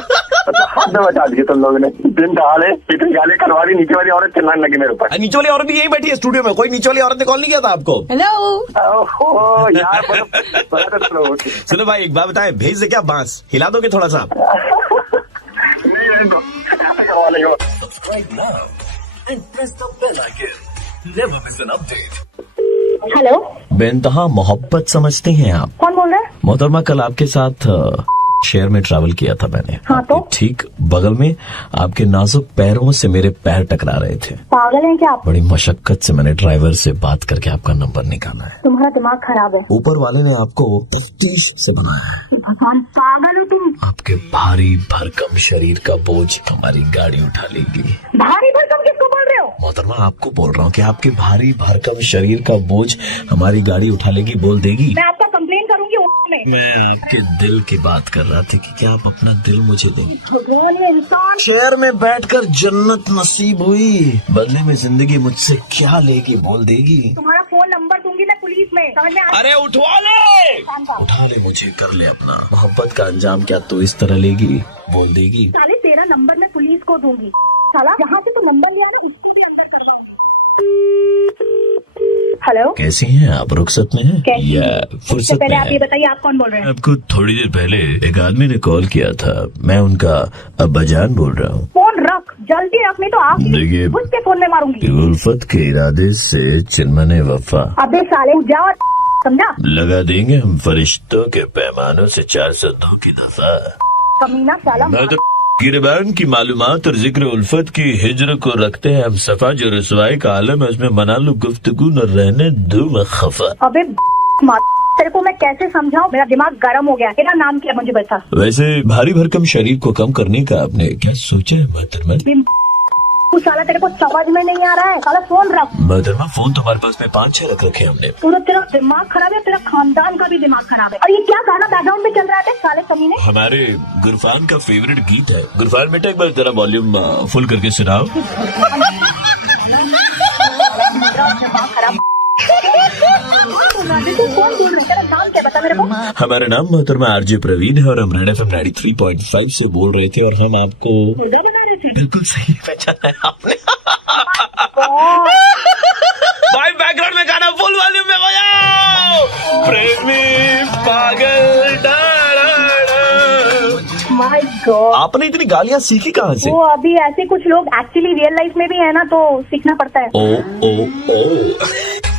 हद बचा दी तुम लोगों ने। दिन दहाड़े इतनी गाली करवा दी, नीचे वाली औरत चिल्लाने लगी मेरे ऊपर। नीचे वाली औरत भी यही बैठी है स्टूडियो में। कोई नीचे वाली औरत ने कॉल नहीं किया था आपको? हेलो यार सुनो भाई, एक बात बताए, भेज दे क्या बांस? हिला दोगे थोड़ा सा? नहीं करवा लेगा। हेलो, बेनतहा मोहब्बत समझते हैं आप? कौन बोल रहे हैं? मोहतरमा कल आपके साथ शहर में ट्रैवल किया था मैंने। हाँ तो? ठीक बगल में आपके नाजुक पैरों से मेरे पैर टकरा रहे थे। पागल हैं क्या आप? बड़ी मशक्कत से मैंने ड्राइवर से बात करके आपका नंबर निकाला है। तुम्हारा दिमाग खराब है। ऊपर वाले ने आपको तफ्तीश से बनाया है। भगवान, पागल हो तुम। आपके भारी भरकम शरीर का बोझ हमारी गाड़ी उठा लेगी। भारी भरकम किसको बोल रहे हो? मोहतरमा आपको बोल रहा हूँ कि आपके भारी भरकम शरीर का बोझ हमारी गाड़ी उठा लेगी, बोल देगी। मैं आपको कंप्लेन करूंगी। मैं आपके दिल की बात कर रहा था कि क्या आप अपना दिल मुझे देंगे? भगवान, ये इंसान। शहर में बैठकर जन्नत नसीब हुई, बदले में जिंदगी मुझसे क्या लेगी, बोल देगी। तुम्हारा फोन नंबर दूंगी मैं पुलिस में, समझ में? अरे उठवा ले, उठा ले मुझे, कर ले अपना। मोहब्बत का अंजाम क्या तो इस तरह लेगी, बोल देगी। साले तेरा नंबर मैं पुलिस को दूंगी। साला जहाँ से तू नंबर लिया ना उसको भी अंदर करवाऊंगी। हेलो, कैसी हैं आप? रुखसत में हैं या फुर्सत पहले में आप ये हैं? बताइए आप कौन बोल रहे हैं? आपको थोड़ी देर पहले एक आदमी ने कॉल किया था, मैं उनका अब्बाजान बोल रहा हूँ। फोन रख, जल्दी रख, नहीं तो आके देखिए, घुस के फोन में मारूंगी। उल्फत के इरादे से चिन्मने वफा अबे साले जाओ, समझा? लगा देंगे हम फरिश्तों के पैमानों से 402 की दफा। कमीना साला। मैं तो गिरबान की मालूमात और जिक्र उल्फत की हिजर को रखते हैं हम सफा, जो रसवाई का आलम है उसमें मना लो गुफ्तगू न रहने दो मैं खफा। अबे तेरे को मैं कैसे समझाऊं, मेरा दिमाग गर्म हो गया। तेरा नाम क्या मुझे बता। वैसे भारी भरकम शरीर को कम करने का आपने क्या सोचा है मोहतरमा? तू साला तेरे को समझ में नहीं आ रहा है, साला फोन रख। मोहतरमा फोन तो हमारे पास में 5-6 रख रखे हमने। पूरा तेरा दिमाग खराब है, तेरा खानदान का भी दिमाग खराब है। और ये क्या गाना बैकग्राउंड में चल रहा है साले कमीने? हमारे गुरफान का फेवरेट गीत है। गुरफान बेटा एक बार जरा वॉल्यूम फुल करके सुनाओ। हमारा नाम मोहतरमा आरजे प्रवीण है और हम रेड एफएम 93.5 से बोल रहे थे और हम आपको बिल्कुल सही पहचाना है आपने। भाई बैकग्राउंड में गाना फुल वॉल्यूम में बजाओ। प्रेमी पागल माय गॉड, आपने इतनी गालियाँ सीखी कहाँ से? वो अभी ऐसे कुछ लोग एक्चुअली रियल लाइफ में भी है ना, तो सीखना पड़ता है। ओ ओ ओ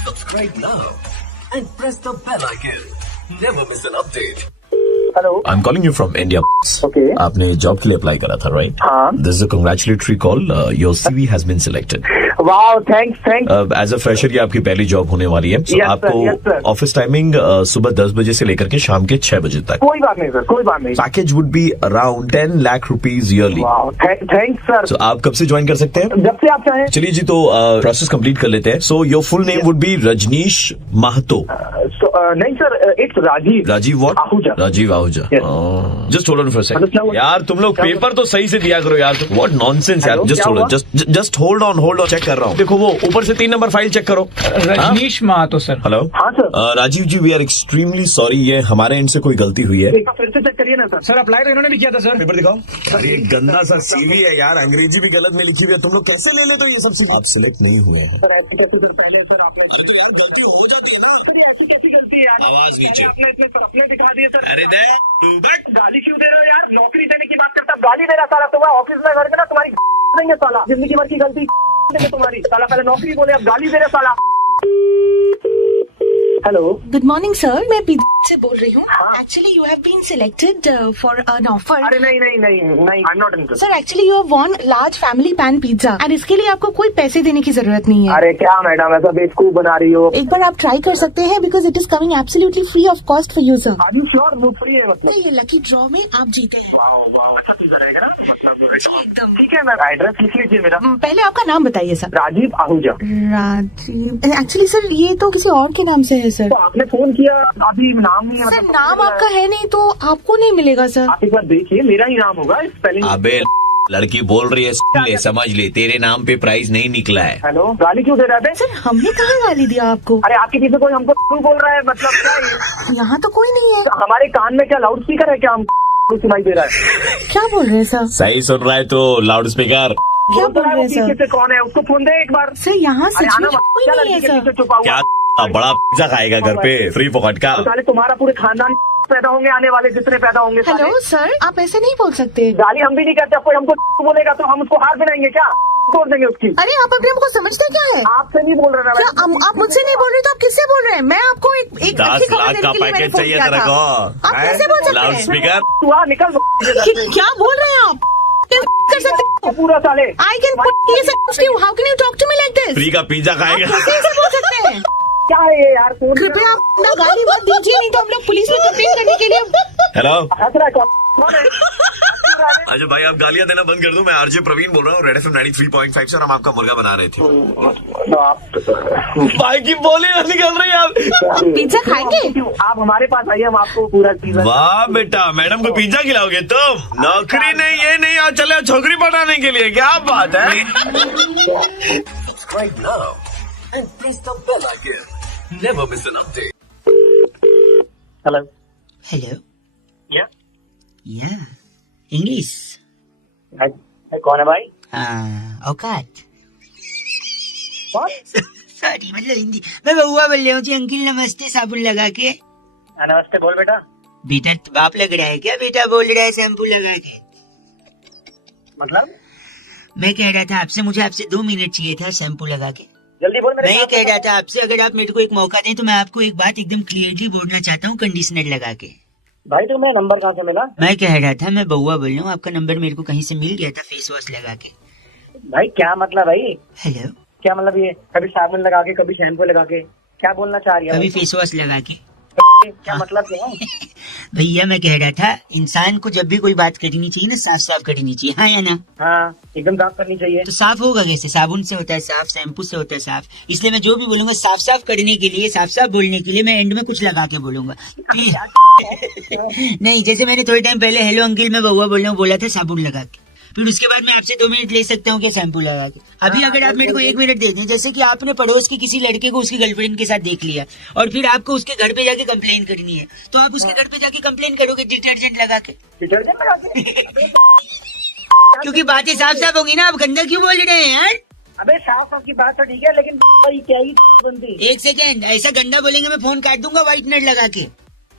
Subscribe now and press the bell icon. Never miss an update. Hello, I'm calling you from India. Okay. आपने जॉब के लिए अप्लाई करा था, राइट? हाँ। This is a congratulatory call. Your CV has been selected. Wow, thanks. As a fresher ये आपकी पहली job होने वाली है। So Yes, sir, आपको yes, sir. ऑफिस टाइमिंग सुबह 10 बजे से लेकर के शाम के 6 बजे तक। कोई बात नहीं सर, कोई बात नहीं। Package would be around 10 lakh rupees yearly. Wow, thanks sir. So आप कब से ज्वाइन कर सकते हैं? जब से आप चाहें। चलिए जी, तो प्रोसेस कंप्लीट कर लेते हैं। So your full name would be Rajnish Mahato. नहीं sir, it's Rajiv. Rajiv what? Ahuja. Rajiv Ahuja. Just hold on for a मतलब क्या सेकंड। हुआ? यार तुम लोग पेपर तो सही से दिया करो यार। व्हाट नॉनसेंस यार। Hello, जस्ट क्या होल्ड हुआ? जस्ट होल्ड ऑन चेक कर रहा हूँ। देखो वो ऊपर से 3 नंबर फाइल चेक करो। रजनीश महातो सर। हेलो। हाँ sir. Rajeev ji, we are extremely sorry, ये हमारे एंड से कोई गलती हुई है। एक बार फिर से चेक करिए ना सर। सर अप्लाई तो इन्होंने भी किया था सर। पेपर दिखाओ। अरे गंदा सा सीवी है यार, अंग्रेजी भी गलत में लिखी हुई है। तुम लोग कैसे ले लेते हो ये सब सीवी? आप सिलेक्ट नहीं हुए हैं। सर ऐसी कैसी सर, पहले सर आपने। अरे तो यार गलती हो जाती है ना। सर ये ऐसी कैसी गलती है यार? आवाज नीचे। आपने इसमें सर अपने दिखा दिए सर। अरे दे गाली क्यों दे रहे हो यार? नौकरी देने की बात करता, गाली दे रहा साला। तुम्हारा ऑफिस में घर के ना तुम्हारी देंगे साला, जिंदगी भर की गलती देंगे तुम्हारी साला। पहले नौकरी बोले, अब गाली दे रहे साला। हेलो, गुड मॉर्निंग सर, मैं पिज्जा से बोल रही हूँ। Actually you have been selected for an offer. अरे नहीं, I am not interested. Sir actually you have won large family pan pizza and इसके लिए आपको कोई पैसे देने की जरूरत नहीं है। अरे क्या मैडम ऐसा बेवकूफ बना रही हो? एक बार आप ट्राई कर सकते हैं because it is coming absolutely free of cost for you sir. Are you sure? वो फ्री है मतलब? ये लकी ड्रॉ में आप जीते हैं। वाह, अच्छा पिज्जा रहेगा ना मतलब? एकदम ठीक है, मैं एड्रेस लिख लीजिए मेरा। पहले आपका नाम बताइए sir. Rajeev Ahuja. Rajeev. Actually sir ये तो किसी और के नाम से है सर। तो आपने फोन किया, अभी नाम नहीं है सर मतलब? नाम आपका है नहीं तो आपको नहीं मिलेगा सर। आप एक बार देखिए, मेरा ही नाम होगा स्पेलिंग। अबे लड़की बोल रही है, ले समझ ले, तेरे नाम पे प्राइस नहीं निकला है। हेलो, गाली क्यों दे रहे थे? सर हमने कहाँ गाली दिया आपको? अरे आपके पीछे कोई हमको क्यों बोल रहा है? मतलब क्या है? यहाँ तो कोई नहीं है। हमारे कान में क्या लाउड स्पीकर है क्या? हम सुनाई दे रहा है? क्या बोल रहे हैं सर? सही सुन रहा है तो लाउड स्पीकर। क्या बोल रहे हैं पीछे सर? से कौन है? उसको फोन दे एक बार। सर यहाँ अरे सच आना में मत, कोई क्या नहीं है लड़की के सर। पीछे छुपा हुआ? क्या बड़ा पिज्जा खाएगा घर पे फ्री पॉकेट का? साले तुम्हारा पूरे खानदान पैदा होंगे, आने वाले जितने पैदा होंगे साले। हेलो सर, आप ऐसे नहीं बोल सकते। गाली हम भी नहीं करते, कोई हमको बोलेगा तो हम उसको हार बनाएंगे क्या? तोड़ देंगे उसकी। अरे आप अपने को समझते क्या है? आपसे नहीं बोल रहे क्या आप मुझसे नहीं बोल रहे तो आप किससे बोल रहे हैं? मैं आपको एक 10 लाख का पैकेज चाहिए तेरे को? आप कैसे बोल सकते लाउड हैं? स्पीकर। तू आ निकल। क्या बोल रहे हैं आप? कर सकते पूरा साले। आई कैन पुट ये सब you. How can you talk to me like this? Free का पिज्जा खाएगा? कैसे ऐसे बोल सकते हैं? क्या है ये यार? फोन कृपया आप अपना गाली मत दीजिए, नहीं तो हम लोग पुलिस में कंप्लेन करने के लिए। हेलो। हंस रहा है कौन है? अच्छा भाई, आप गालियां देना बंद कर दो। मैं आरजे प्रवीण बोल रहा हूँ रेड एफएम 93.5 से और हम आपका मुर्गा बना रहे थे। भाई की बोली ना निकल रही है आप। पिज्जा खाएंगे? आप हमारे पास आइए, हम आपको पूरा चीज। वाह बेटा, मैडम को पिज्जा खिलाओगे तुम? नौकरी नहीं, ये नहीं, आज चले छोकरी पटाने के लिए। क्या बात है? Subscribe now and press the bell icon. Never miss an update. Hello. Hello या इंग्लिश। कौन है भाई? औकात। कौन? सॉरी, मतलब हिंदी। मैं बउआ बोल रही हूँ जी। अंकिल नमस्ते, साबुन लगा के। नमस्ते, बोल बेटा। बेटा तो बाप लग रहा है क्या? बेटा बोल रहा है शैम्पू लगा के। मतलब मैं कह रहा था आपसे, मुझे आपसे 2 मिनट चाहिए था शैम्पू लगा के। जल्दी बोल मेरे मैं ये साथ कह रहा बताओ। था आपसे, अगर आप मेरे को एक मौका दें तो मैं आपको एक बात एकदम क्लियरली बोलना चाहता हूँ कंडीशनर लगा के। भाई तो मेरा नंबर कहाँ से मिला? मैं कह रहा था, मैं बउआ बोल रहा हूँ, आपका नंबर मेरे को कहीं से मिल गया था फेस वॉश लगा के। भाई क्या मतलब भाई? हेलो, क्या मतलब ये कभी साबुन लगा के कभी शैम्पू लगा के क्या बोलना चाह रही है? कभी फेस वॉश लगा के। क्या मतलब क्या? भैया मैं कह रहा था, इंसान को जब भी कोई बात करनी चाहिए ना, साफ साफ करनी चाहिए, हाँ या ना? हाँ एकदम साफ करनी चाहिए। तो साफ होगा कैसे? साबुन से होता है साफ, शैम्पू से होता है साफ। इसलिए मैं जो भी बोलूंगा साफ साफ करने के लिए, साफ साफ बोलने के लिए मैं एंड में कुछ लगा के बोलूंगा। नहीं, जैसे मैंने थोड़े टाइम पहले हेलो अंकिल मैं बउआ बोल रहा हूँ बोला था साबुन लगा के, फिर उसके बाद मैं आपसे 2 मिनट ले सकता हूँ क्या शैम्पू लगा के? अभी अगर आप मेरे को 1 मिनट दे दें, जैसे कि आपने पड़ोस के किसी लड़के को उसकी गर्लफ्रेंड के साथ देख लिया और फिर आपको उसके घर पे जाके कंप्लेन करनी है, तो आप उसके घर पे जाके कंप्लेन करोगे डिटर्जेंट लगा के? डिटर्जेंट लगा के? क्योंकि बातें साफ साफ होगी ना, आप गंदा क्यों बोल रहे हैं यार? अबे साफ साफ की बात तो ठीक है, लेकिन भाई क्या ही बनती? 1 सेकेंड, ऐसा गंदा बोलेंगे मैं फोन काट दूंगा व्हाइटनर लगा के।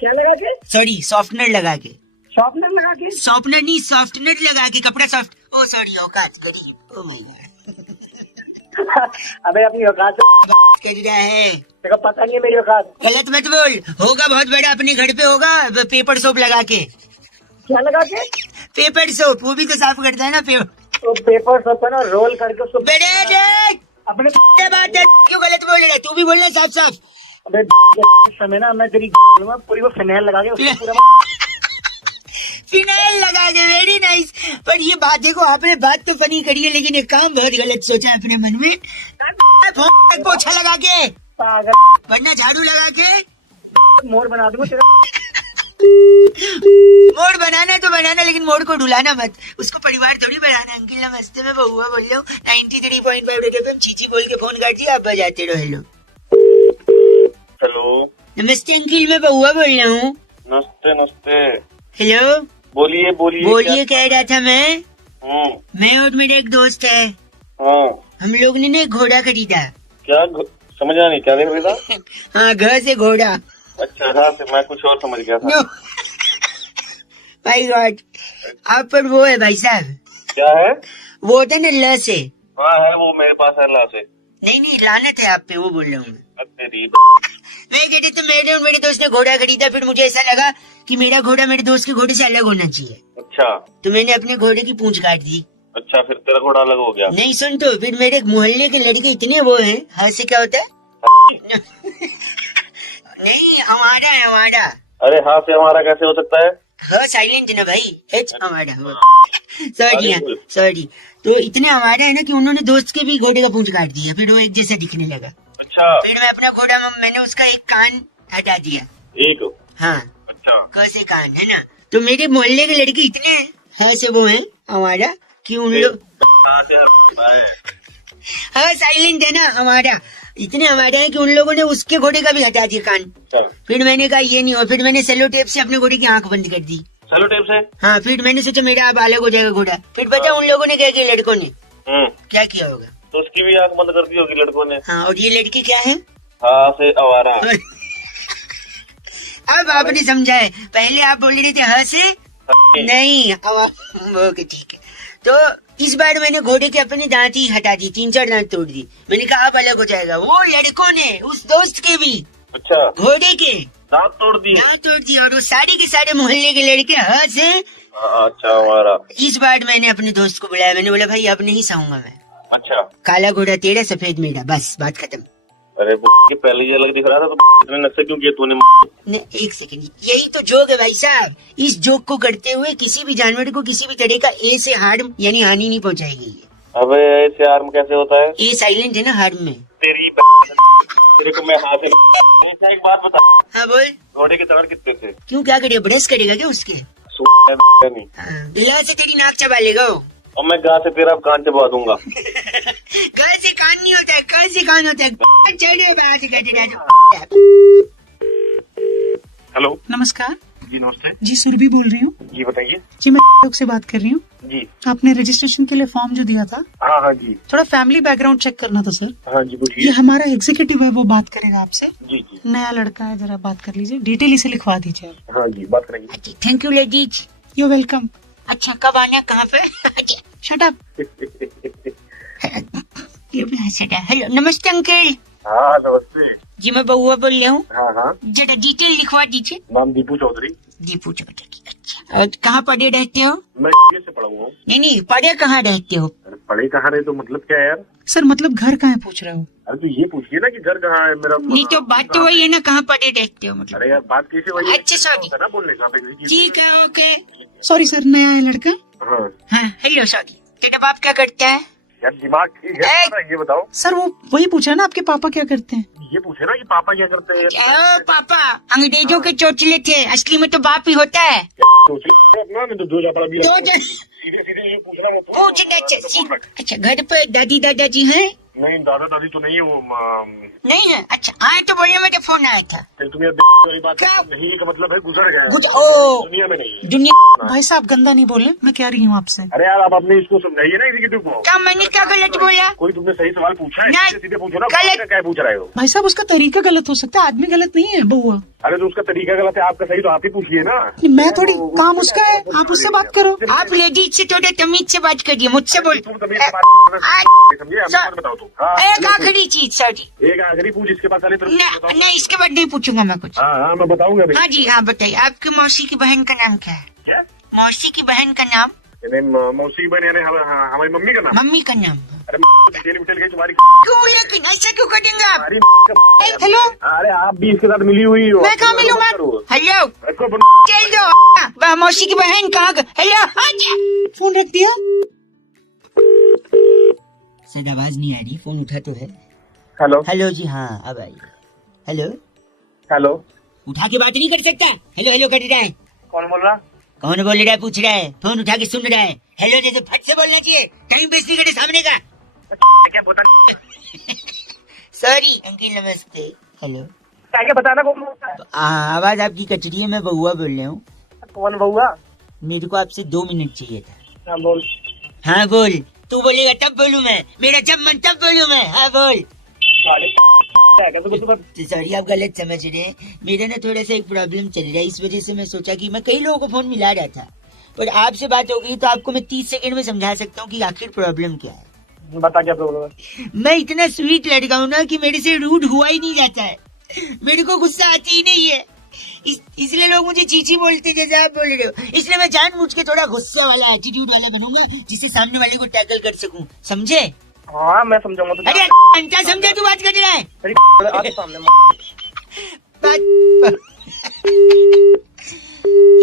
क्या लगा के? सॉरी, सॉफ्टनर लगा के। शॉर्पनर लगा के? सॉफ्टनर नहीं, सॉफ्टनर लगा के, कपड़ा सॉफ्ट। ओ सॉरी, औकात गरीब। Oh my God. अबे अपनी औकात कर रहा है, तेरे को पता नहीं है मेरी औकात। गलत मत बोल। होगा बहुत बड़ा, अपने घर पे होगा पेपर सोप लगा के। क्या लगा के? पेपर सोप, वो भी तो साफ करता है ना तो पेपर सोप है ना, रोल करके उसको अपने बात है, क्यों गलत बोल रहा है? तू भी बोलना साफ साफ। अबे समय ना मैं तेरी पूरी वो फिनाइल लगा के उसको पूरा फिनाइल लगा के। Very nice. पर ये बात देखो, आपने बात तो फनी करी है, लेकिन एक काम बहुत गलत सोचा है अपने मन में। पोछा लगा के, वरना झाड़ू लगा के मोर बना दूंगा तेरा। मोड़ बनाना तो बनाना, लेकिन मोड़ को डुलाना मत, उसको परिवार थोड़ी बढ़ाना। अंकिल नमस्ते, मैं बउआ बोल रहा हूँ 93.5 रेड एफएम। चीची बोल के फोन काट दिया, आप बजाते रहो। हेलो हेलो, नमस्ते अंकिल, मैं बउआ बोल रहा हूँ। नमस्ते नमस्ते। हेलो, बोलिए बोलिए। बोलिए, कह रहा था मैं और मेरा एक दोस्त है, हाँ। हम लोग ने ना एक घोड़ा खरीदा। क्या समझा नहीं, क्या देख रही था? हाँ, घर से घोड़ा। अच्छा, हाँ से मैं कुछ और समझ गया था। भाई गॉड, आप पर वो है भाई साहब। क्या है? वो होता है ना ल से। हाँ है, वो मेरे पास है ला से। नहीं, लानत है आप पे, वो बोल रहा हूँ तेरी। मैं कहते तो मेरे और मेरे दोस्त ने घोड़ा खरीदा, फिर मुझे ऐसा लगा कि मेरा घोड़ा मेरे दोस्त के घोड़े से अलग होना चाहिए। अच्छा, तो मैंने अपने घोड़े की पूंछ काट दी। अच्छा, फिर तेरा घोड़ा अलग हो गया? नहीं सुन, तो फिर मेरे मोहल्ले के लड़के इतने वो हैं, हाँ से क्या होता है? नहीं, हमारा है, हमारा। अरे हाँ से हमारा कैसे हो सकता है? हाँ साइलेंट ना भाई, एच हमारा। Sorry sorry. तो इतने हमारा है ना कि उन्होंने दोस्त के भी घोड़े का पूंछ काट दिया, फिर वो एक जैसा दिखने लगा। अच्छा। फिर मैं अपना घोड़ा, मैंने उसका एक कान हटा दिया। एक? हाँ। अच्छा। कैसे कान है ना, तो मेरे मोहल्ले के लड़के इतने हैं से वो हैं हमारा कि उन लोग हाँ साइलेंट है ना हमारा, इतने हमारे हैं कि उन लोगों ने उसके घोड़े का भी हटा दिया कान। फिर मैंने कहा ये नहीं हो, फिर मैंने सेलो टेप से अपने घोड़े की आंख बंद कर दी। सेलो टेप से? हाँ, फिर मैंने सोचा मेरा अब अलग हो जाएगा घोड़ा। फिर पता उन लोगों ने क्या किया, लड़कों ने क्या किया होगा? तो उसकी भी आंख बंद कर दी होगी लड़कों ने। हाँ, और ये लड़की क्या है? हाँ से आवारा। अब आपने समझा है, पहले आप बोल रहे थे हाँ से नहीं ओके ठीक है। तो इस बार मैंने घोड़े के अपने दांत ही हटा दी, 3-4 दांत तोड़ दी। मैंने कहा अब अलग हो जाएगा। वो लड़कों ने उस दोस्त के भी, अच्छा, घोड़े के दांत तोड़ दिए? दांत तोड़ दिए, और वो सारे के सारे मोहल्ले के लड़के हाँ से। अच्छा, हमारा। इस बार मैंने अपने दोस्त को बुलाया, मैंने बोला भाई अब नहीं सहूंगा मैं। अच्छा। काला घोड़ा तेरा, सफेद मेरा, बस बात खत्म। अरे पहले ये अलग दिख रहा था, तो इतने नशे क्यों किए तूने? नहीं, एक सेकंड, यही तो जोक है भाई साहब। इस जोक को करते हुए किसी भी जानवर को किसी भी तरह का ए से हार्म यानी हानि नहीं पहुंचाएगी। अबे ऐसे हार्म कैसे होता है? ए साइलेंट है ना हार्म में। तेरे को मैं हाथ से एक बात बता। हाँ बोल। घोड़े के दांत कितने थे? क्यों, क्या करेगा, ब्रश करेगा क्या उसके? ला से तेरी नाक चबा लेगा वो। और मैं गाय से तेरा कान चबा दूंगा। गाय से कान नहीं होता है, कान से कान होता है। चलिए हेलो, नमस्कार जी नमस्ते जी, सुरभि बोल रही हूँ। जी बताइए। जी मैं लोग से बात कर रही हूँ। जी, आपने रजिस्ट्रेशन के लिए फॉर्म जो दिया था, हाँ हाँ जी, थोड़ा फैमिली बैकग्राउंड चेक करना था सर। हाँ जी ये पूछिए। हमारा एग्जीक्यूटिव है, वो बात करेगा आपसे। जी जी, नया लड़का है, जरा बात कर लीजिए, डिटेल इसे लिखवा दीजिए। हाँ जी बात करेंगे। Thank you ladies, you welcome. अच्छा कब आना, कहाँ पे? Shut up. हेलो, नमस्ते अंकल। हाँ नमस्ते। जी मैं बउआ बोल रहा हूँ। हाँ हाँ। जरा डिटेल लिखवा दीजिए। नाम दीपू चौधरी। दीपू चौधरी, अच्छा। कहाँ पढ़े रहते हो? मैं से पढ़ा हुआ हूँ। नहीं, पढ़े कहाँ रहते हो? अरे पढ़े कहाँ रहे तो मतलब क्या है यार? सर मतलब घर कहाँ है पूछ रहे हो? अरे तो ये पूछिए ना कि घर कहाँ है मेरा। नहीं तो बात तो वही है ना, कहाँ पढ़े रहते हो मतलब। अरे यार बात कैसे वही है? अच्छा सॉरी ना बोलने का। ठीक है, ओके। सॉरी सर, नया है लड़का। हाँ हाँ हेलो सॉरी। तेरा बाप क्या करता है? यार दिमाग ठीक है ना, ये बताओ। सर वो वही पूछ रहा है ना, आपके पापा क्या करते हैं? ये पूछे ना कि पापा क्या करते हैं। ओ पापा अंग्रेजों के चोचले थे, असली में तो बाप ही होता है। अपना मैं तो दो जा पड़ा भी सीधे सीधे ये पूछना मत। पूछना। अच्छा घर पे दादी दादाजी हैं? नहीं दादा दादी तो नहीं है वो। नहीं है? अच्छा आए तो बोलिए, मेरे फोन आया था। तुम्हें वाली बात नहीं का मतलब है गुजर गया। ओ दुनिया में नहीं है। दुनिया। भाई साहब गंदा नहीं बोले, मैं कह रही हूँ आपसे। अरे यार आप अपने इसको समझाइए ना एग्जीक्यूटिव को। क्या मैंने क्या गलत बोला? कोई तुमने सही सवाल पूछा है, नहीं, सीधे पूछो ना। गलत। क्या पूछ रहे हो? भाई साहब उसका तरीका गलत हो सकता है, आदमी गलत नहीं है बउआ। अरे तो उसका तरीका गलत है, आपका सही तो आप ही पूछिए ना। मैं थोड़ी, काम उसका है, आप उससे बात करो। आप लेडीज से थोड़े तमीज से बात करिए, मुझसे बोल। समझिए बताओ तुम। एक आखिरी चीज सॉरी। एक आखिरी पूछ, इसके पास नहीं इसके बाद नहीं पूछूंगा मैं कुछ। हाँ मैं बताऊंगा। हाँ जी हाँ बताइए, आपकी मौसी की बहन का नाम क्या है? मौसी की बहन का नाम? मौसी की बहन यानी हमारी मम्मी का नाम। मम्मी का नाम? अरे डिटेल विटेल गई तुम्हारी। क्यों लेकिन ऐसा क्यों करेंगे आप? हेलो। अरे आप भी इसके साथ मिली हुई हो। मैं कहाँ मिलूंगा? हेलो चल दो। मौसी की बहन कहाँ? हेलो फोन रख दिया। सर आवाज नहीं आ रही, फोन उठा तो है। हेलो हेलो जी हाँ अब आई। Hello hello. उठा के बात नहीं कर सकता? हेलो हेलो कर रहा है। कौन बोल रहा? कौन बोल रहा है पूछ रहा है, फोन उठा के सुन रहा है। हेलो जैसे फट से बोलना चाहिए, टाइम वेस्ट नहीं करे सामने का। क्या बता? सॉरी अंकिल नमस्ते। हेलो क्या बताना कौन बोलता है? आवाज आपकी कचरी है, मैं बउआ बोल रहा हूँ। कौन बउआ? मेरे को आपसे 2 मिनट चाहिए था। हाँ बोल। हाँ बोल। तू बोलेगा तब बोलूँ मैं, मेरा जब मन तब बोलूँ मैं। हाँ बोल। सॉरी आप गलत समझ रहे हैं, मेरा ना थोड़ा सा एक प्रॉब्लम चल रहा है, इस वजह से मैं सोचा कि मैं कई लोगों को फोन मिला रहा था, पर आपसे बात हो गई तो आपको मैं 30 सेकंड में समझा सकता हूँ कि आखिर प्रॉब्लम क्या है। बता क्या प्रॉब्लम है? मैं इतना स्वीट लड़का हूँ ना कि मेरे से रूड हुआ ही नहीं जाता है, मेरे को गुस्सा आती ही नहीं है, इसलिए लोग मुझे चीची बोलते जैसे आप बोल रहे हो। इसलिए मैं जानबूझ के थोड़ा गुस्सा वाला एटीट्यूड वाला बनूंगा जिससे सामने वाले को टैकल कर सकूं, समझे? हाँ मैं समझाऊंगा तो। अरे घंटा समझे तू बात कर रहा है? अरे सामने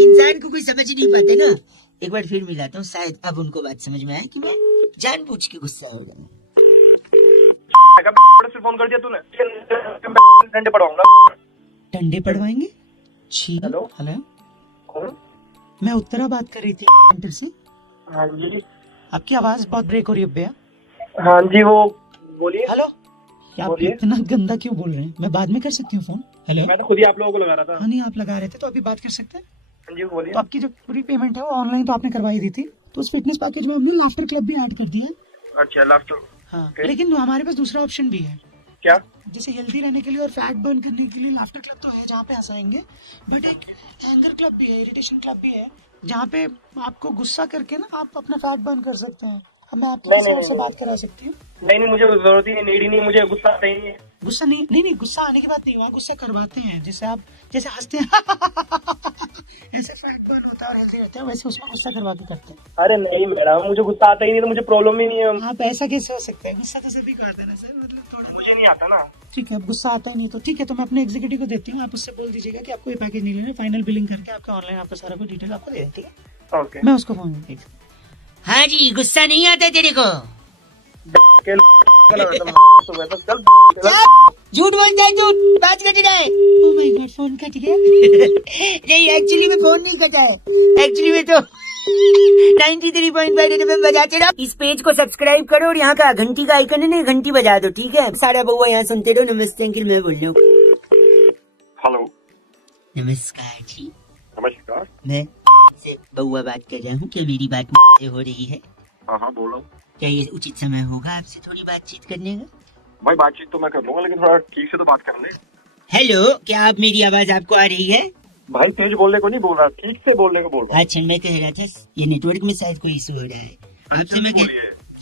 इंसान को कोई समझ ही नहीं पाते ना। एक बार फिर मिलाता हूँ, शायद अब उनको बात समझ में आए कि मैं जानबूझ के गुस्सा हो रहा हूँ। फोन कर दिया तूने, डंडे पड़वाऊंगा। डंडे पड़वाएंगे? हेलो हेलो कौन? मैं उत्तरा बात कर रही थी सेंटर से। हाँ जी। आपकी आवाज बहुत ब्रेक हो रही है भैया। हाँ जी वो बोलिए। हेलो क्या आप इतना गंदा क्यों बोल रहे हैं? मैं बाद में कर सकती हूँ फोन। हेलो मैं तो खुद ही आप लोगों को लगा रहा था। हाँ नहीं आप लगा रहे थे तो अभी बात कर सकते हैं। हाँ जी बोलिए। तो आपकी जो पूरी पेमेंट है वो ऑनलाइन तो आपने करवाई दी थी, तो उस फिटनेस पैकेज में हमने लाफ्टर क्लब भी ऐड कर दिया है। अच्छा लास्ट। हाँ लेकिन हमारे पास दूसरा ऑप्शन भी है। क्या? जैसे हेल्दी रहने के लिए और फैट बर्न करने के लिए लाफ्टर क्लब तो है जहाँ पे हंसाएंगे, बट एक एंगर क्लब भी है, इरिटेशन क्लब भी है, जहाँ पे आपको गुस्सा करके ना आप अपना फैट बर्न कर सकते हैं। अब मैं आपकी से बात करा सकती हूँ। नहीं मुझे जरूरत ही नहीं, नीड ही नहीं, मुझे गुस्सा आता ही नहीं है। गुस्सा नहीं गुस्सा आने की बात नहीं, वहाँ गुस्सा करवाते हैं, जैसे आप जैसे हंसते हैं ऐसे फैट बर्न होता है और हेल्दी रहते हैं, वैसे उसमें गुस्सा करवा के करते हैं। अरे नहीं मैडम मुझे गुस्सा आता ही नहीं, तो मुझे प्रॉब्लम ही नहीं है। आप ऐसा कैसे हो सकता है? गुस्सा तो सभी करते हैं ना सर, मतलब थोड़ा मुझे नहीं आता ना। ठीक है, अब गुस्सा आता नहीं तो ठीक है, तो मैं अपने एग्जीक्यूटिव को देती हूँ, आप उससे बोल दीजिएगा कि आपको ये पैकेज नहीं लेना, फाइनल बिलिंग करके आपका ऑनलाइन आपका सारा कुछ डिटेल आपको दे दें, ठीक है? ओके मैं उसको फोन करती हूँ। हाँ जी गुस्सा नहीं आता तेरे को? झूठ बोलता है, झूठ बात कर रहा है। Oh my God phone cut गया। नहीं एक्चुअली में फोन नहीं कटा है, एक्चुअली में तो 93.5 FM बजाते रहो। इस पेज को सब्सक्राइब करो और यहाँ का घंटी का आइकन है ना, घंटी बजा दो, ठीक है? सारा बउआ यहाँ सुनते रहो। नमस्ते अंकिल मैं बोल रहा हूँ। हेलो नमस्कार जी। नमस्कार। मैं से बउआ बात कर रहा हूँ, क्या मेरी बात से हो रही है? हाँ बोल रहा हूँ। क्या ये उचित समय होगा आपसे थोड़ी बातचीत करने का? भाई बातचीत तो मैं कर लूंगा, लेकिन थोड़ा ठीक से तो बात कर ले। हेलो क्या आप मेरी आवाज आपको आ रही है? भाई तेज बोलने को नहीं बोल रहा, ठीक से बोलने को बोल रहा। अच्छा मैं कह रहा था ये नेटवर्क में शायद कोई इशू हो रहा है। आपसे मैं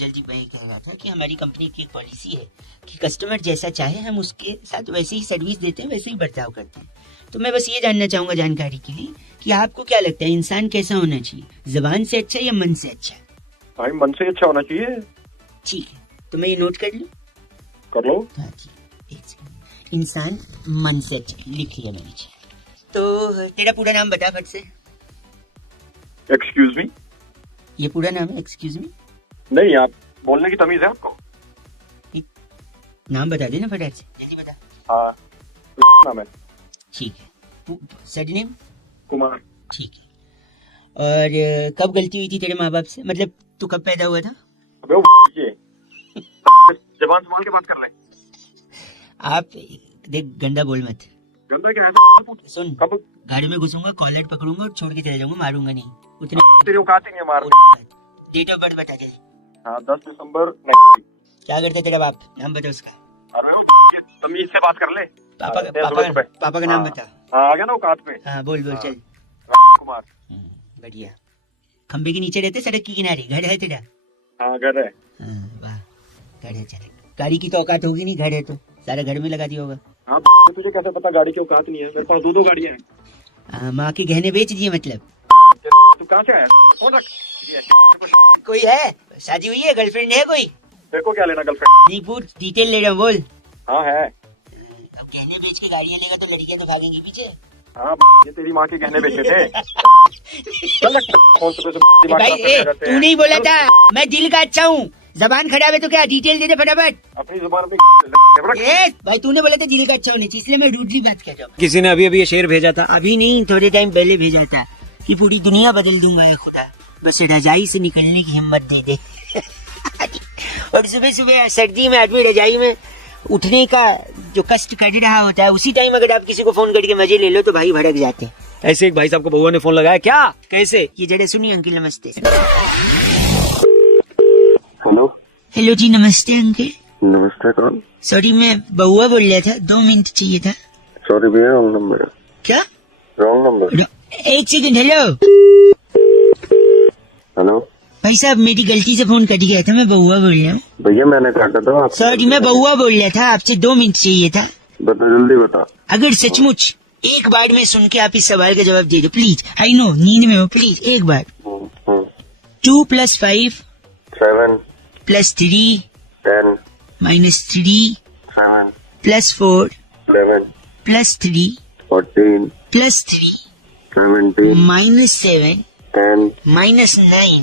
काजल जी, मैं कह रहा था कि हमारी कंपनी की एक पॉलिसी है कि कस्टमर जैसा चाहे हम उसके साथ वैसे ही सर्विस देते हैं, वैसे ही बर्ताव करते हैं। तो मैं बस ये जानना चाहूंगा जानकारी के लिए कि आपको क्या लगता है इंसान कैसा होना चाहिए, जबान से अच्छा या मन से अच्छा? भाई मन से अच्छा होना चाहिए। ठीक है, तो मैं ये नोट कर लूं? कर लो। हाँ जी, एक सेकंड। इंसान मन से अच्छा, लिख लिया मैंने। तो तेरा पूरा नाम बता फट से। Excuse me? ये पूरा नाम है? एक्सक्यूज मी नहीं, आप बोलने की तमीज है आपको? नाम बता देना फटाक से, जल्दी बता। हाँ, नाम है। ठीक है। सरनेम? कुमार। ठीक है। और कब गलती हुई थी तेरे माँ बाप से, मतलब तू कब पैदा हुआ था? अबे वो जबान संभाल के बात कर रहे हैं। आप देख, गंदा बोल मत। गंदा क्या है? सुन, कब गाड़ी में घुसूंगा, कॉलर पकड़ूंगा और छोड़ के चले जाऊंगा, मारूंगा नहीं। उतने तेरी औकात ही नहीं है मार। डेट ऑफ बर्थ बता दे। हाँ, 10 दिसंबर। क्या करते तेरा बाप, नाम बता उसका। अरे तमीज से बात कर ले। पापा का नाम बता। हाँ, आ गया ना औकात पे। हाँ, बोल बोल चल। कुमार। बढ़िया। खंबे के नीचे रहते, सड़क के किनारे घर है तेरा? हाँ, घर है। वाह, घर है। चल, गाड़ी की तो औकात होगी नहीं, घर है तो सारा घर में लगा दिया होगा। हाँ, तुझे कैसे पता गाड़ी की औकात नहीं है? मेरे पास 2 गाड़ियाँ हैं। माँ के गहने बेच दिए मतलब? तू कहाँ से आया? फोन रख। कोई है, शादी हुई है, गर्लफ्रेंड है कोई? तेरे को क्या लेना गर्लफ्रेंड? नहीं, पूछ, डिटेल ले रहा हूँ, बोल। हाँ है। अब गहने बेच के गाड़ियाँ लेगा तो लड़कियाँ तो भागेंगी पीछे। हाँ, ये तेरी माँ के गहने बेचे थे। भाई तू नहीं बोला था, मैं दिल का अच्छा हूँ। जबान खराब है तो क्या, डिटेल दे दे फटाफट। अपनी जुबान पे भाई तूने बोला था दिल का अच्छा होने चाहिए, इसलिए मैं रूडली बात कर रहा हूँ। किसी ने अभी अभी ये शेर भेजा था। अभी नहीं, थोड़े टाइम पहले भेजा था कि पूरी दुनिया बदल दूंगा है खुदा, बस रजाई से निकलने की हिम्मत दे दे। और सुबह सुबह सर्दी में आदमी रजाई में उठने का जो कष्ट कर रहा होता है, उसी टाइम अगर आप किसी को फोन करके मजे ले लो तो भाई भड़क जाते हैं। ऐसे एक भाई साहब को बउआ ने फोन लगाया। क्या, कैसे? ये जरा सुनिए अंकल। नमस्ते। हेलो। हेलो जी, नमस्ते अंकल। नमस्ते, कौन? सॉरी, मैं बउआ बोल रहा था, 2 मिनट चाहिए था। सॉरी भैया, रॉन्ग नंबर। क्या? Wrong number. एक सेकंड। Hello hello. भाई साहब, मेरी गलती से फोन कट गया था, मैं बउआ बोल रहा हूँ। भैया मैंने काटा था। सॉरी, मैं बउआ बोल रहा था, आपसे 2 मिनट चाहिए था। बता, जल्दी बता। अगर सचमुच एक बार में सुन के आप इस सवाल का जवाब दे दो प्लीज। आई नो नींद में हो, प्लीज एक बार। 2 + 5 7 + 3 10 -3 7 + 4 11 + 3 14 + 3 17 -7 10 -9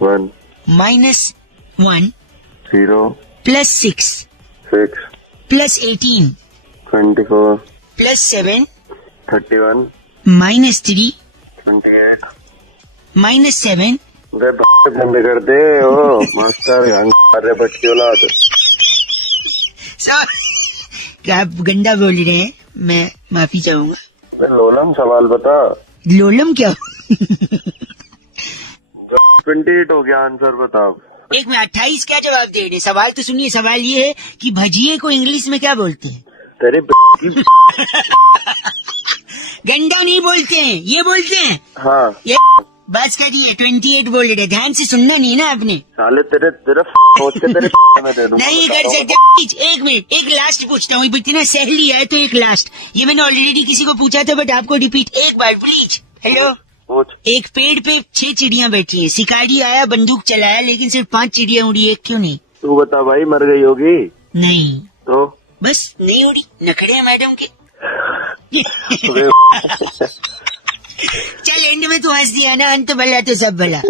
1 -1 0 + 6 6 + 18 24 + 7 31 -3 28 -7 बंद कर दे। ओ मास्टर, अरे बच्ची औलाद। क्या आप गंदा बोल रहे हैं, मैं माफी चाहूंगा। लोलम, सवाल बता। लोलम क्या? 28 हो गया, आंसर बताओ। एक में 28 क्या जवाब दे रहे? सवाल तो सुनिए। सवाल ये है कि भजिए को इंग्लिश में क्या बोलते हैं? तेरे गंदा नहीं बोलते हैं, ये बोलते हैं। हाँ, ये बस करिए, 28 बोल रहे, ध्यान से सुनना नहीं ना आपने। साले तेरे सोच के तेरे में दे दूंगा। नहीं कर सकते। एक मिनट, एक लास्ट पूछता हूँ, इतना सहेली है तो एक लास्ट। ये मैंने ऑलरेडी किसी को पूछा था, बट आपको रिपीट एक बार प्लीज। हेलो। एक पेड़ पे 6 चिड़िया बैठी है, शिकारी आया, बंदूक चलाया, लेकिन सिर्फ 5 चिड़िया उड़ी, एक क्यों नहीं? तू बता भाई, मर गई होगी? नहीं तो बस नहीं उड़ी, नखड़े हैं मैडम के। चल एंड में तू हंस दिया ना, अंत भला तो सब भला।